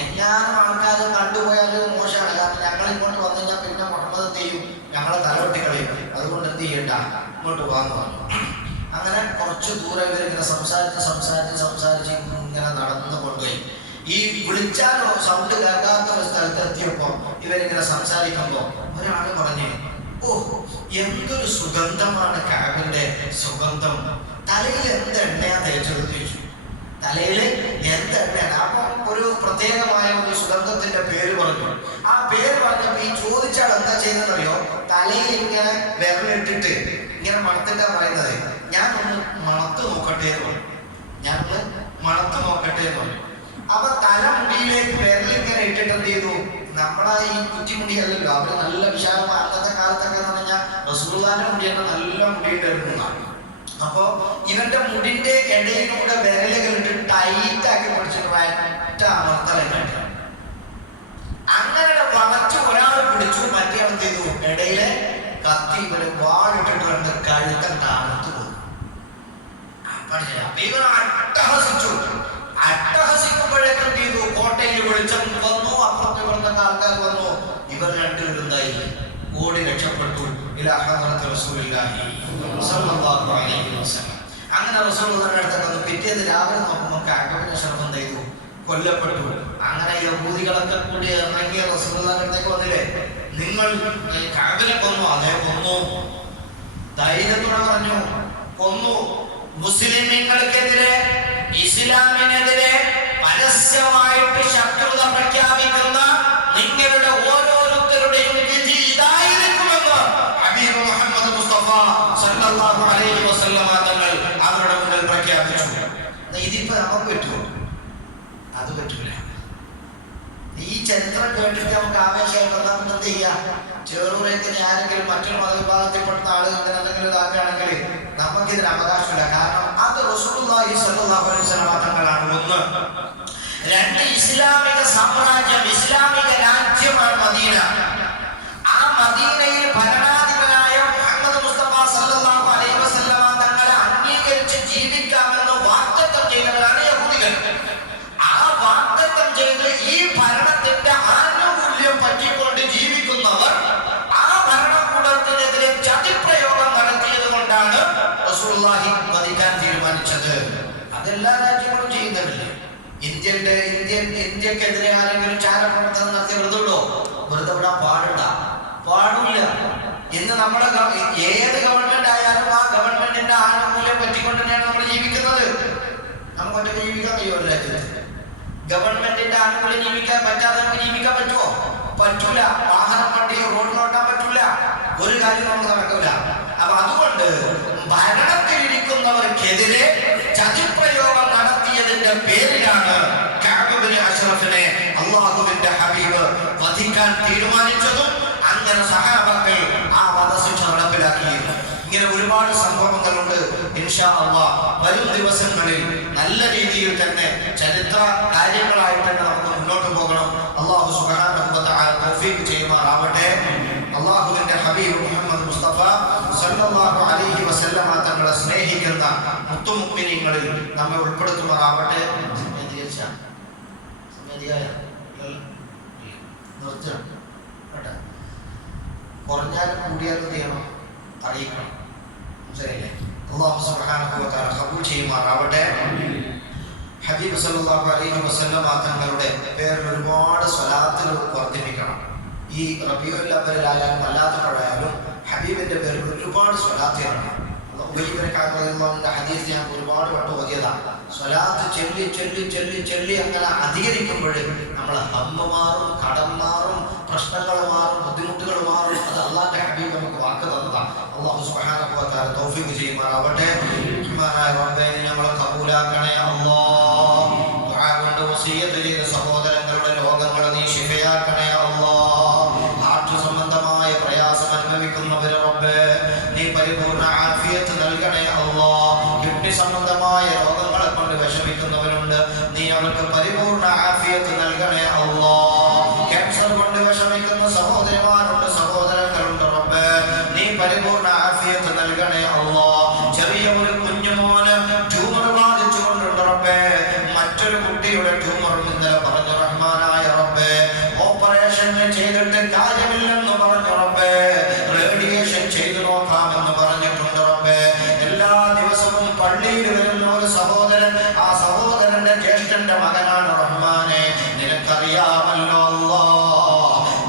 എങ്ങാനും ആൾക്കാർ കണ്ടുപോയാലും മോശമാണ്, കാരണം ഞങ്ങൾ ഇങ്ങോട്ട് വന്നു കഴിഞ്ഞാൽ പിന്നെ മുഹമ്മദ് എന്ത് ചെയ്യും, ഞങ്ങളെ തലവെട്ടി കളയും, അതുകൊണ്ട് എന്ത് ചെയ്യണ്ട, ഇങ്ങോട്ട് പോകാന്ന് പറഞ്ഞു. അങ്ങനെ കുറച്ച് ദൂരം ഇവരിങ്ങനെ സംസാരിച്ച് ഇങ്ങനെ നടന്നു കൊണ്ടുപോയി. ഈ വിളിച്ചാലോ സൗണ്ട് കേൾക്കാത്ത ഒരു സ്ഥലത്ത് എത്തിയപ്പോ ഇവരിങ്ങനെ സംസാരിക്കുമ്പോ ഒരാള് പറഞ്ഞു, ഓ എന്തൊരു സുഗന്ധമാണ് കഅബിന്റെ സുഗന്ധം, തലയിൽ എന്ത് എണ്ണയാ തേച്ചത് ചോദിച്ചു. തലയിൽ എന്ത് എണ്ണയാണ്? അപ്പൊ ഒരു പ്രത്യേകമായ ഒരു സുഗന്ധത്തിന്റെ പേര് പറഞ്ഞു. ആ പേര് പറഞ്ഞപ്പോ ഈ ചോദിച്ചാൽ എന്താ ചെയ്യുന്നതറിയോ, തലയിൽ ഇങ്ങനെ വിരലിട്ടിട്ട് ഇങ്ങനെ മണത്തിട്ടാ പറയുന്നത്, ഞാനൊന്ന് മണത്ത് നോക്കട്ടെ എന്ന് പറഞ്ഞു. ഞാനൊന്ന് മണത്ത് നോക്കട്ടെ എന്ന് പറഞ്ഞു. അപ്പൊ തലമുടിയിലേക്ക് വിരലിങ്ങനെ ഇട്ടിട്ട് എന്ത് ചെയ്തു, നമ്മളെ ഈ കുറ്റിമുടിയല്ലല്ലോ, അവര് നല്ല വിശാലമായ അന്നത്തെ കാലത്തൊക്കെ എന്ന് പറഞ്ഞാൽ റസൂലുള്ളാഹിന്റെ മുടിയൊക്കെ നല്ല മുടിയുണ്ടായിരുന്നു. അപ്പൊ ഇവന്റെ മുടിന്റെ ഇടയിലൂടെ വിരലുകൾ ഇട്ട് ടൈറ്റാക്കി പിടിച്ചിട്ട് ഒറ്റ അമർത്തലുണ്ടായിട്ട് അങ്ങനെ വളച്ച് ഒരാൾ പിടിച്ചു, മറ്റേ എന്ത് ചെയ്തു, ഇടയിലെ കത്തി ഇവര് വാടിട്ടിട്ട് കണ്ട് കഴുത്തണ്ട അറുത്തു പോകും. അപ്പൊ ഇവർ അട്ടഹസിക്കുമ്പോഴേക്കും ചെയ്തു, കോട്ടയിൽ വെളിച്ചം വന്നു, അപ്പുറത്ത് ഇവിടുത്തെ ആൾക്കാർ വന്നു, ഇവർ രണ്ടുപേരും എന്തായി, ഓടി രക്ഷപ്പെട്ടു. അങ്ങനെ റസൂലുള്ളാഹിയുടെ അടുത്തൊക്കെ വന്നു. പിറ്റേന്ന് രാവിലെ നോക്കുമ്പോൾ കഅബിന്റെ ശർഫം ചെയ്തു കൊല്ലപ്പെട്ടു. അങ്ങനെ യഹൂദികളൊക്കെ കൂടി ഇറങ്ങിയ റസൂലുള്ളാഹിയുടെ അടുത്തേക്ക് വന്നില്ലേ, നിങ്ങൾ കഅബിനെ കൊന്നു? അതേ കൊന്നു. ധൈര്യത്തോടെ പറഞ്ഞു, കൊന്നു. മുസ്ലിമീങ്ങൾക്കെതിരെ, ഇസ്ലാമിനെതിരെ പരസ്യമായിട്ട് ശത്രുത പ്രഖ്യാപിക്കുന്ന നിങ്ങളുടെ ഓരോരുത്തരുടെയും വിധി ഇതായിരിക്കുമെന്ന് ഹബീബ് മുഹമ്മദ് മുസ്തഫ സല്ലല്ലാഹു അലൈഹി വസല്ലമ തങ്ങൾ അവരുടെ മുന്നിൽ പ്രഖ്യാപിച്ചു. ഇതിപ്പോ നമുക്ക് പറ്റുമോ? അത് പറ്റൂല. ഈ ചരിത്രം കേട്ടിട്ട് നമുക്ക് ആവേശമായിട്ട് നമുക്ക് എന്ത് ചെയ്യാം, ചെറുറേക്കിന് ആരെങ്കിലും മറ്റൊരു മതവിഭാഗത്തിൽപ്പെട്ട ആളുകൾ ഇങ്ങനെ എന്തെങ്കിലും ഇതാക്കുകയാണെങ്കിൽ നമുക്കിതിന് അവകാശമില്ല. കാരണം അത് റസൂലുള്ളാഹി സ്വല്ലല്ലാഹു അലൈഹി വസല്ലം തങ്ങളാണ്. ഒന്ന്. രണ്ട്, ഇസ്ലാമിക സാമ്രാജ്യം, ഇസ്ലാമിക രാജ്യമാണ് മദീന. ആ മദീനയിൽ ഭരണാധിപനായ മുഹമ്മദ് മുസ്തഫ സല്ലല്ലാഹു അലൈഹി വസല്ലം തങ്ങളെ അംഗീകരിച്ച് ജീവിക്കാമെന്ന് വാഗ്ദത്തം ചെയ്തവരാണ് യഹൂദികൾ. ആ വാഗ്ദത്തം ചെയ്ത് ഈ ഭരണത്തിന്റെ ആനുകൂല്യം പറ്റിക്കൊണ്ട് ജീവിക്കുന്നവർ ആ ഭരണകൂടത്തിനെതിരെ ചതിപ്രയോഗം നടത്തിയത് കൊണ്ടാണ് റസൂലുള്ളാഹി വധിക്കാൻ തീരുമാനിച്ചത്. അതെല്ലാ രാജ്യങ്ങളും ചെയ്യുന്നവരില്ല. ഇന്ത്യക്കെതിരെ ആരെങ്കിലും ചാരപ്രവർത്തനം നടത്തി വെറുതെ വിടാൻ പാടില്ല. ഇന്ന് നമ്മുടെ ഏത് ഗവൺമെന്റ് ആയാലും ആ ഗവൺമെന്റിന്റെ ആനുകൂല്യം പറ്റിക്കൊണ്ട് തന്നെയാണ് നമ്മൾ ജീവിക്കുന്നത്. നമുക്ക് ഒറ്റ ജീവിക്കാൻ കഴിയുമോ ഒരു രാജ്യത്ത്? ഗവൺമെന്റിന്റെ ആനുകൂല്യം ജീവിക്കാൻ പറ്റാതെ നമുക്ക് ജീവിക്കാൻ പറ്റുമോ? പറ്റൂല. വാഹനം വണ്ടി റോഡിലോട്ടാൻ പറ്റൂല. ഒരു കാര്യം നമുക്ക് നടക്കില്ല. അപ്പൊ അതുകൊണ്ട് ഭരണത്തിലിരിക്കുന്നവർക്കെതിരെ ചതിപ്രയോഗം നടത്തിയതിന്റെ പേരിലാണ് കഅബ് ബിൻ അഷ്റഫിനെ അല്ലാഹുവിന്റെ ഹബീബ് വധിക്കാൻ തീരുമാനിച്ചതും അങ്ങനെ സഹാബാക്കൾ ആ വധശിക്ഷ നടപ്പിലാക്കിയിരുന്നു. ഇങ്ങനെ ഒരുപാട് സംഭവങ്ങളുണ്ട്. ഇൻഷാ അല്ലാഹ് വരും ദിവസങ്ങളിൽ നല്ല രീതിയിൽ തന്നെ ചരിത്ര കാര്യങ്ങളായിട്ട് തന്നെ നമുക്ക് മുന്നോട്ട് പോകണം. അല്ലാഹു സുബ്ഹാനഹു വ തആല തൗഫീഖ് ചെയ്യുമാറാവട്ടെ. അല്ലാഹുവിന്റെ ഹബീബ് മുഹമ്മദ് മുസ്തഫ സല്ലല്ലാഹു അലൈഹി വസല്ലമ തങ്ങളെ സ്നേഹിക്കുന്ന മുത്തുമുഅ്മിനീങ്ങളിൽ നമ്മെ ഉൾപ്പെടുത്തുമാറാവട്ടെ. കുറഞ്ഞാലും കൂടിയാലും ചെയ്യണം, അറിയിക്കണം. ശരിയല്ലേ? അല്ലാഹു സുബ്ഹാനഹു വ തആല ഖബൂൽ ചെയ്യുമാറാവട്ടെ. ഹബീബ് സല്ലല്ലാഹു അലൈഹി വസല്ലമ തങ്ങളുടെ പേരിൽ ഒരുപാട് സ്വലാത്തുകൾ വർദ്ധിപ്പിക്കണം. ഈ റബീഉൽ അവ്വലിലായാലും അല്ലാത്തപ്പോഴായാലും ഹബീബിന്റെ പേരിൽ ഒരുപാട് സ്വലാത്ത് ഇറങ്ങണം. ഹദീസ് ഞാൻ ഒരുപാട് വട്ടം ഓതിയതാണ്. സ്വലാത്ത് ചൊല്ലി ചൊല്ലി ചൊല്ലി ചൊല്ലി അങ്ങനെ അധികരിക്കുമ്പോൾ നമ്മളെ ഹമ്മ മാറും, കടം മാറും, പ്രശ്നങ്ങൾ മാറും, ബുദ്ധിമുട്ടുകൾ മാറും. അത് അല്ലാഹുവിന്റെ ഹബീബ് നമുക്ക് വാക്ക് തന്നതാണ്. അല്ലാഹു സുബ്ഹാനഹു വ തആല തൗഫീഖ് ചെയ്യുമാറാവട്ടെ. റഹ്മാനായ റബ്ബേ, ഞങ്ങളെ കബൂലാക്കണേ അല്ലാഹ്. ദുആ കൊണ്ട് വസിയത്ത് ചെയ്ത സഹോദരങ്ങളുടെ രോഗങ്ങൾ നീ ശിഫയാക്കണേ അല്ലാഹ്. ഹാർട്ട് സംബന്ധമായ പ്രയാസം അനുഭവിക്കുന്നവരെ റബ്ബേ നീ പരിപൂർണ്ണ ആഫിയത്ത് നൽകണേ അല്ലാഹ്. കിഡ്നി സംബന്ധമായ രോഗങ്ങളെ കൊണ്ട് വിഷമിക്കുന്നവരുണ്ട്, നീ അവർക്ക് പരിപൂർണ്ണ ആഫിയത്ത് നൽകണേ കിഡ്നിയുടെ ട്യൂമറും ഇന്നലെ പറഞ്ഞു റഹ്മാനായ റബ്ബേ ഓപ്പറേഷൻ ചെയ്തിട്ട് കാര്യമില്ലെന്ന് പറഞ്ഞു റബ്ബേ റേഡിയേഷൻ ചെയ്തു നോക്കാമെന്ന് പറഞ്ഞിട്ടുണ്ട് റബ്ബേ എല്ലാ ദിവസവും പള്ളിയിൽ വരുന്ന ഒരു സഹോദരൻ ആ സഹോദരന്റെ ജ്യേഷ്ഠന്റെ മകനാണ് റഹ്മാനെ നിനക്കറിയാമല്ലോ അല്ലാ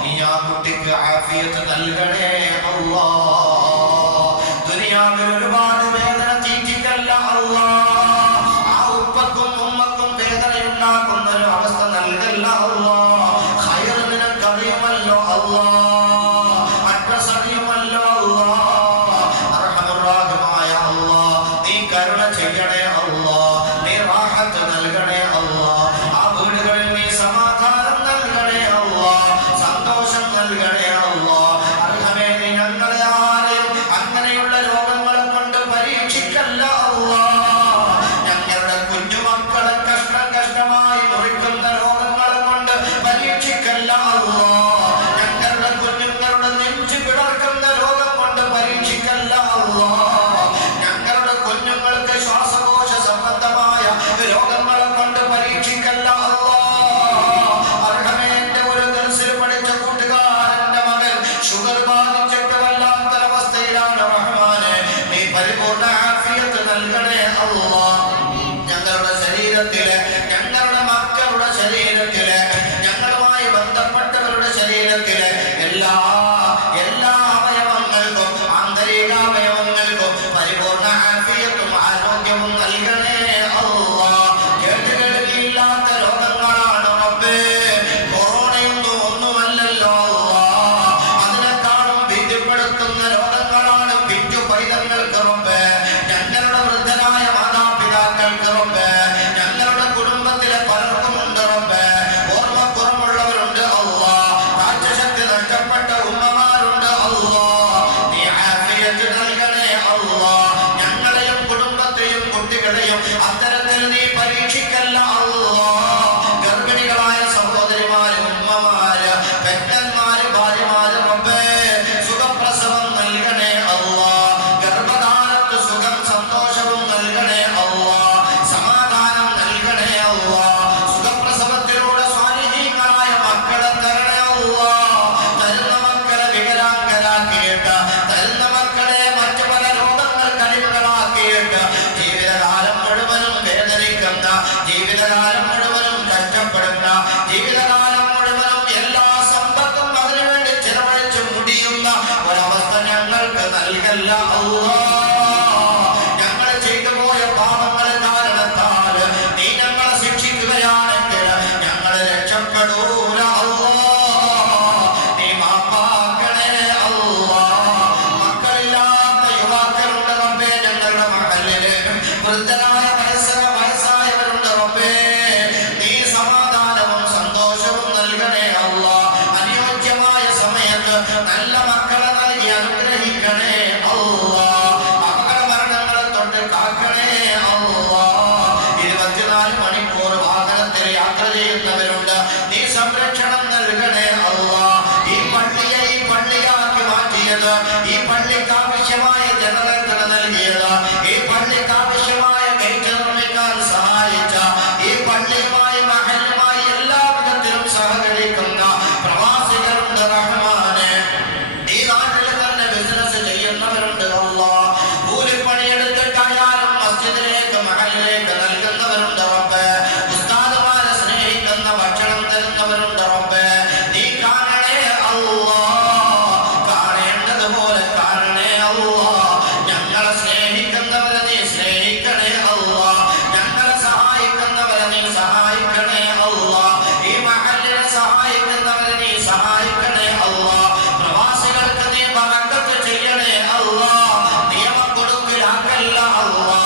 നീ ആ കുട്ടിക്ക് ആഫിയത്ത് നൽകണേ അല്ലാ ദുനിയാവിൽ ഒരുപാട് വേദന തീറ്റിക്കല്ല അല്ലാ ആ ഉപ്പക്കും ഉമ്മക്കും വേദനയുണ്ടാക്കുന്ന ഒരു അവസ്ഥ നൽകല്ല അല്ലാ ഖൈർ നിനക്കറിയുമല്ലോ അല്ലാ അഡ്രസ് അറിയുമല്ലോ അല്ലാ അർഹമുർ റഹീമായ അല്ലാ നീ കരുണ ചെയ്യണേ അല്ലാ നീ റാഹത്ത് നൽകണേ അല്ലാ ആ വീടുകളിൽ നീ സമാധാനം നൽകണേ അല്ലാ സന്തോഷം നൽകണേ അല്ലാ അർഹമേ നീ ഞങ്ങളെ ആരെയും അങ്ങനെയുള്ള രോഗങ്ങളെ കൊണ്ട് പരീക്ഷിക്കല്ല അല്ലാ ഞങ്ങളുടെ കുഞ്ഞുമക്കളെ കഷ്ടമായി മുറിക്കുന്ന രോഗങ്ങളെ കൊണ്ട് പരീക്ഷിക്കല്ല അല്ലാ ഞങ്ങളുടെ കുഞ്ഞുങ്ങളുടെ നെഞ്ചു പിളർക്കുന്ന രോഗം കൊണ്ട് പരീക്ഷിക്കല്ല അല്ലാ ഞങ്ങളുടെ കുഞ്ഞുങ്ങൾക്ക് ശ്വാസകോശ സംബന്ധമായ രോഗങ്ങളെ കൊണ്ട് പരീക്ഷിക്കല്ല അല്ലാ അർഹമേ എന്റെ ഒരു ദർസിൽ പഠിച്ച കൂട്ടുകാരന്റെ മകൻ ഷുഗർ ബാധിച്ചിട്ട് വല്ലാത്തൊരവസ്ഥയിലാണ് റഹ്മാനെ നീ പരിപൂർണ്ണ ആഫിയത്ത് നൽകണേ അല്ലാ ഞങ്ങളുടെ ശരീരത്തിലെ ഞങ്ങളുടെ മക്കളുടെ ശരീരത്തിലെ ഞങ്ങളുമായി ബന്ധപ്പെട്ടവരുടെ ശരീരത്തിലെ എല്ലാ അവയവങ്ങൾക്കും ആന്തരിക അവയവങ്ങൾക്കും പരിപൂർണ്ണ ആഫിയത്തും ആരോഗ്യവും നൽകണേ അല്ലാ കേട്ടുകേൾവിയില്ലാത്ത രോഗങ്ങളാണ് റബ്ബേ കൊറോണയൊന്നും ഒന്നുമല്ലല്ലോ അല്ലാ അതിനേക്കാളും ഭീതിപ്പെടുത്തുന്ന രോഗങ്ങളാണ് പിഞ്ചു പൈതങ്ങൾക്ക് റബ്ബേ ഞങ്ങളുടെ വൃദ്ധരായ മാതാപിതാക്കൾക്ക് റബ്ബേ ഞങ്ങളുടെ കുടുംബത്തിലെ പലർക്കുമുണ്ട് റബ്ബേ ഓർമ്മക്കുറവുള്ളവരുണ്ട് അല്ലാ കാഴ്ചശക്തി നഷ്ടപ്പെട്ട ഉമ്മമാരുണ്ട് അല്ലാ നീ ആഫിയത്ത് നൽകണേ അല്ലാ ഞങ്ങളെയും കുടുംബത്തെയും കുട്ടികളെയും അത്തരത്തിൽ നീ പരീക്ഷിക്കല്ല അല്ലാ ഗർഭിണികളായ സഹോദരിമാര് ഉമ്മമാര് പെറ്റന്മാര് ഭാര്യമാര് റബ്ബേ സുഖപ്രസവം നൽകണേ അല്ലാ ഗർഭധാരത്ത് സുഖം സന്തോഷവും നൽകണേ അല്ലാ സമാധാനം നൽകണേ അല്ലാ സുഖപ്രസവത്തിലൂടെ സ്വാലിഹീങ്ങളായ മക്കളെ തരണേ അല്ലാ തരുന്ന മക്കളെ വികലാംഗരാക്കിയിട്ട് തരുന്ന മക്കളെ മറ്റു പല രോഗങ്ങൾക്ക് അടിമകളാക്കിയിട്ട് ജീവിതകാലം മുഴുവനും വേദനിക്കുന്ന ജീവിതകാലം മുഴുവനും കഷ്ടപ്പെടുന്ന ജീവിതകാലം മുഴുവനും എല്ലാ സമ്പത്തും അതിനുവേണ്ടി ചെലവഴിച്ച് മുടിയുന്ന ഒരവസ്ഥ ഞങ്ങൾക്ക് നൽകല്ല അല്ലാ ഞങ്ങൾ ചെയ്തു പോയ പാപങ്ങളെ കാരണത്താൽ നീ ഞങ്ങളെ ശിക്ഷിക്കുകയാണെങ്കിൽ ഞങ്ങളെ രക്ഷപ്പെടൂല അല്ലാ നീ മാപ്പാക്കണേ അല്ലാ മക്കളില്ലാത്ത യുവാക്കളുണ്ട് റബ്ബേ ഞങ്ങളുടെ മക്കളില് വൃദ്ധരായ വയസ്സായവരുണ്ട് റബ്ബേ നീ സമാധാനവും സന്തോഷവും നൽകണേ അല്ലാ അനുയോജ്യമായ സമയത്ത് നല്ല മക്കളെ നൽകി അനുഗ്രഹിക്കണേ അല്ലാ അപകട മരണങ്ങളെ തൊട്ട് കാക്കണേ അല്ലാ 24 മണിക്കൂർ വാഹനത്തിൽ യാത്ര ചെയ്യുന്നവരുണ്ട് നീ സംരക്ഷണം നൽകണേ അല്ലാ ഈ പള്ളിയെ ഈ പള്ളിയാക്കി മാറ്റിയത് ഈ പള്ളിക്ക് ആവശ്യമായ ജനറേറ്റർ നൽകിയത് ഈ പള്ളിക്ക് ആവശ്യമായ ഗേറ്റ് നിർമ്മിക്കാൻ സഹായിച്ച ഈ പള്ളിയുമായി മഹലുമായി എല്ലാ വിധത്തിലും സഹകരിക്കുന്ന പ്രവാസികളുണ്ട് റഹ്മാനെ ഈ നാട്ടിൽ തന്നെ ബിസിനസ് ചെയ്യുന്നവരുണ്ട് അല്ലാ കൂലിപ്പണിയെടുത്തിട്ടായാലും മസ്ജിദിലേക്ക് മഹലിലേക്ക് നൽകുന്നവരുണ്ട് റബ്ബേ ഉസ്താദുമാരെ സ്നേഹിക്കുന്ന ഭക്ഷണം തരുന്നവരുണ്ട് റബ്ബേ നീ കാണണേ അല്ലാ കാണേണ്ടതുപോലെ കാണണേ അല്ലാ ഞങ്ങളെ സ്നേഹിക്കുന്നവരെ നീ സ്നേഹിക്കണേ അല്ലാ ഞങ്ങളെ സഹായിക്കുന്നവരെ നീ സഹായിക്കണേ അല്ലാ ഈ മഹല്ലിനെ സഹായിക്കുന്നവരെ നീ സഹായിക്കണേ അല്ലാ പ്രവാസികൾക്ക് നീ ബറക്കത്ത് ചെയ്യണേ അല്ലാ നിയമം കൊടുക്കലാക്കല്ല അല്ലാ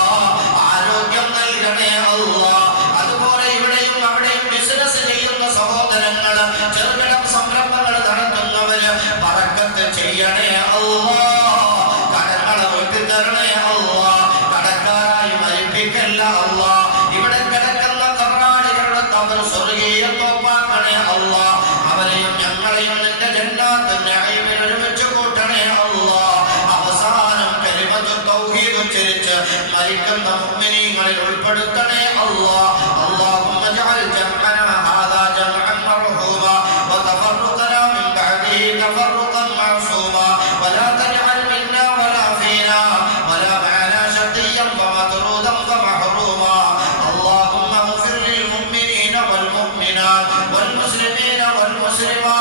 ആരോഗ്യം നൽകണേ അല്ലാ അതുപോലെ ഇവിടെയും അവിടെയും ബിസിനസ് ചെയ്യുന്ന സഹോദരങ്ങൾ ചെറുകിട സംരംഭങ്ങൾ നടത്തുന്നവര് ബറക്കത്ത് ചെയ്യണേ അല്ലാ കടങ്ങളെ വീട്ടിൽ തരണേ അല്ലാ കടക്കാരായി മരിപ്പിക്കല്ല അല്ലാ ഇവിടെ കിടക്കുന്ന കബറാളികളുടെ കബർ സ്വർഗീയ തോപ്പാക്കണേ അല്ലാ അവരെയും ഞങ്ങളെയും നിന്റെ ജന്നാത്ത് നഈമിൽ ഒരുമിച്ച് കൂട്ടണേ അല്ലാ അവസാനം കലിമത്തു തൗഹീദ് ഉച്ചരിച്ച് മരിക്കുന്ന മുഅ്മിനീങ്ങളിൽ ഉൾപ്പെടുത്തണേ അല്ലാ അല്ലാഹുമ്മ ജഅൽ والمؤمنات والمسلمين والمسلمات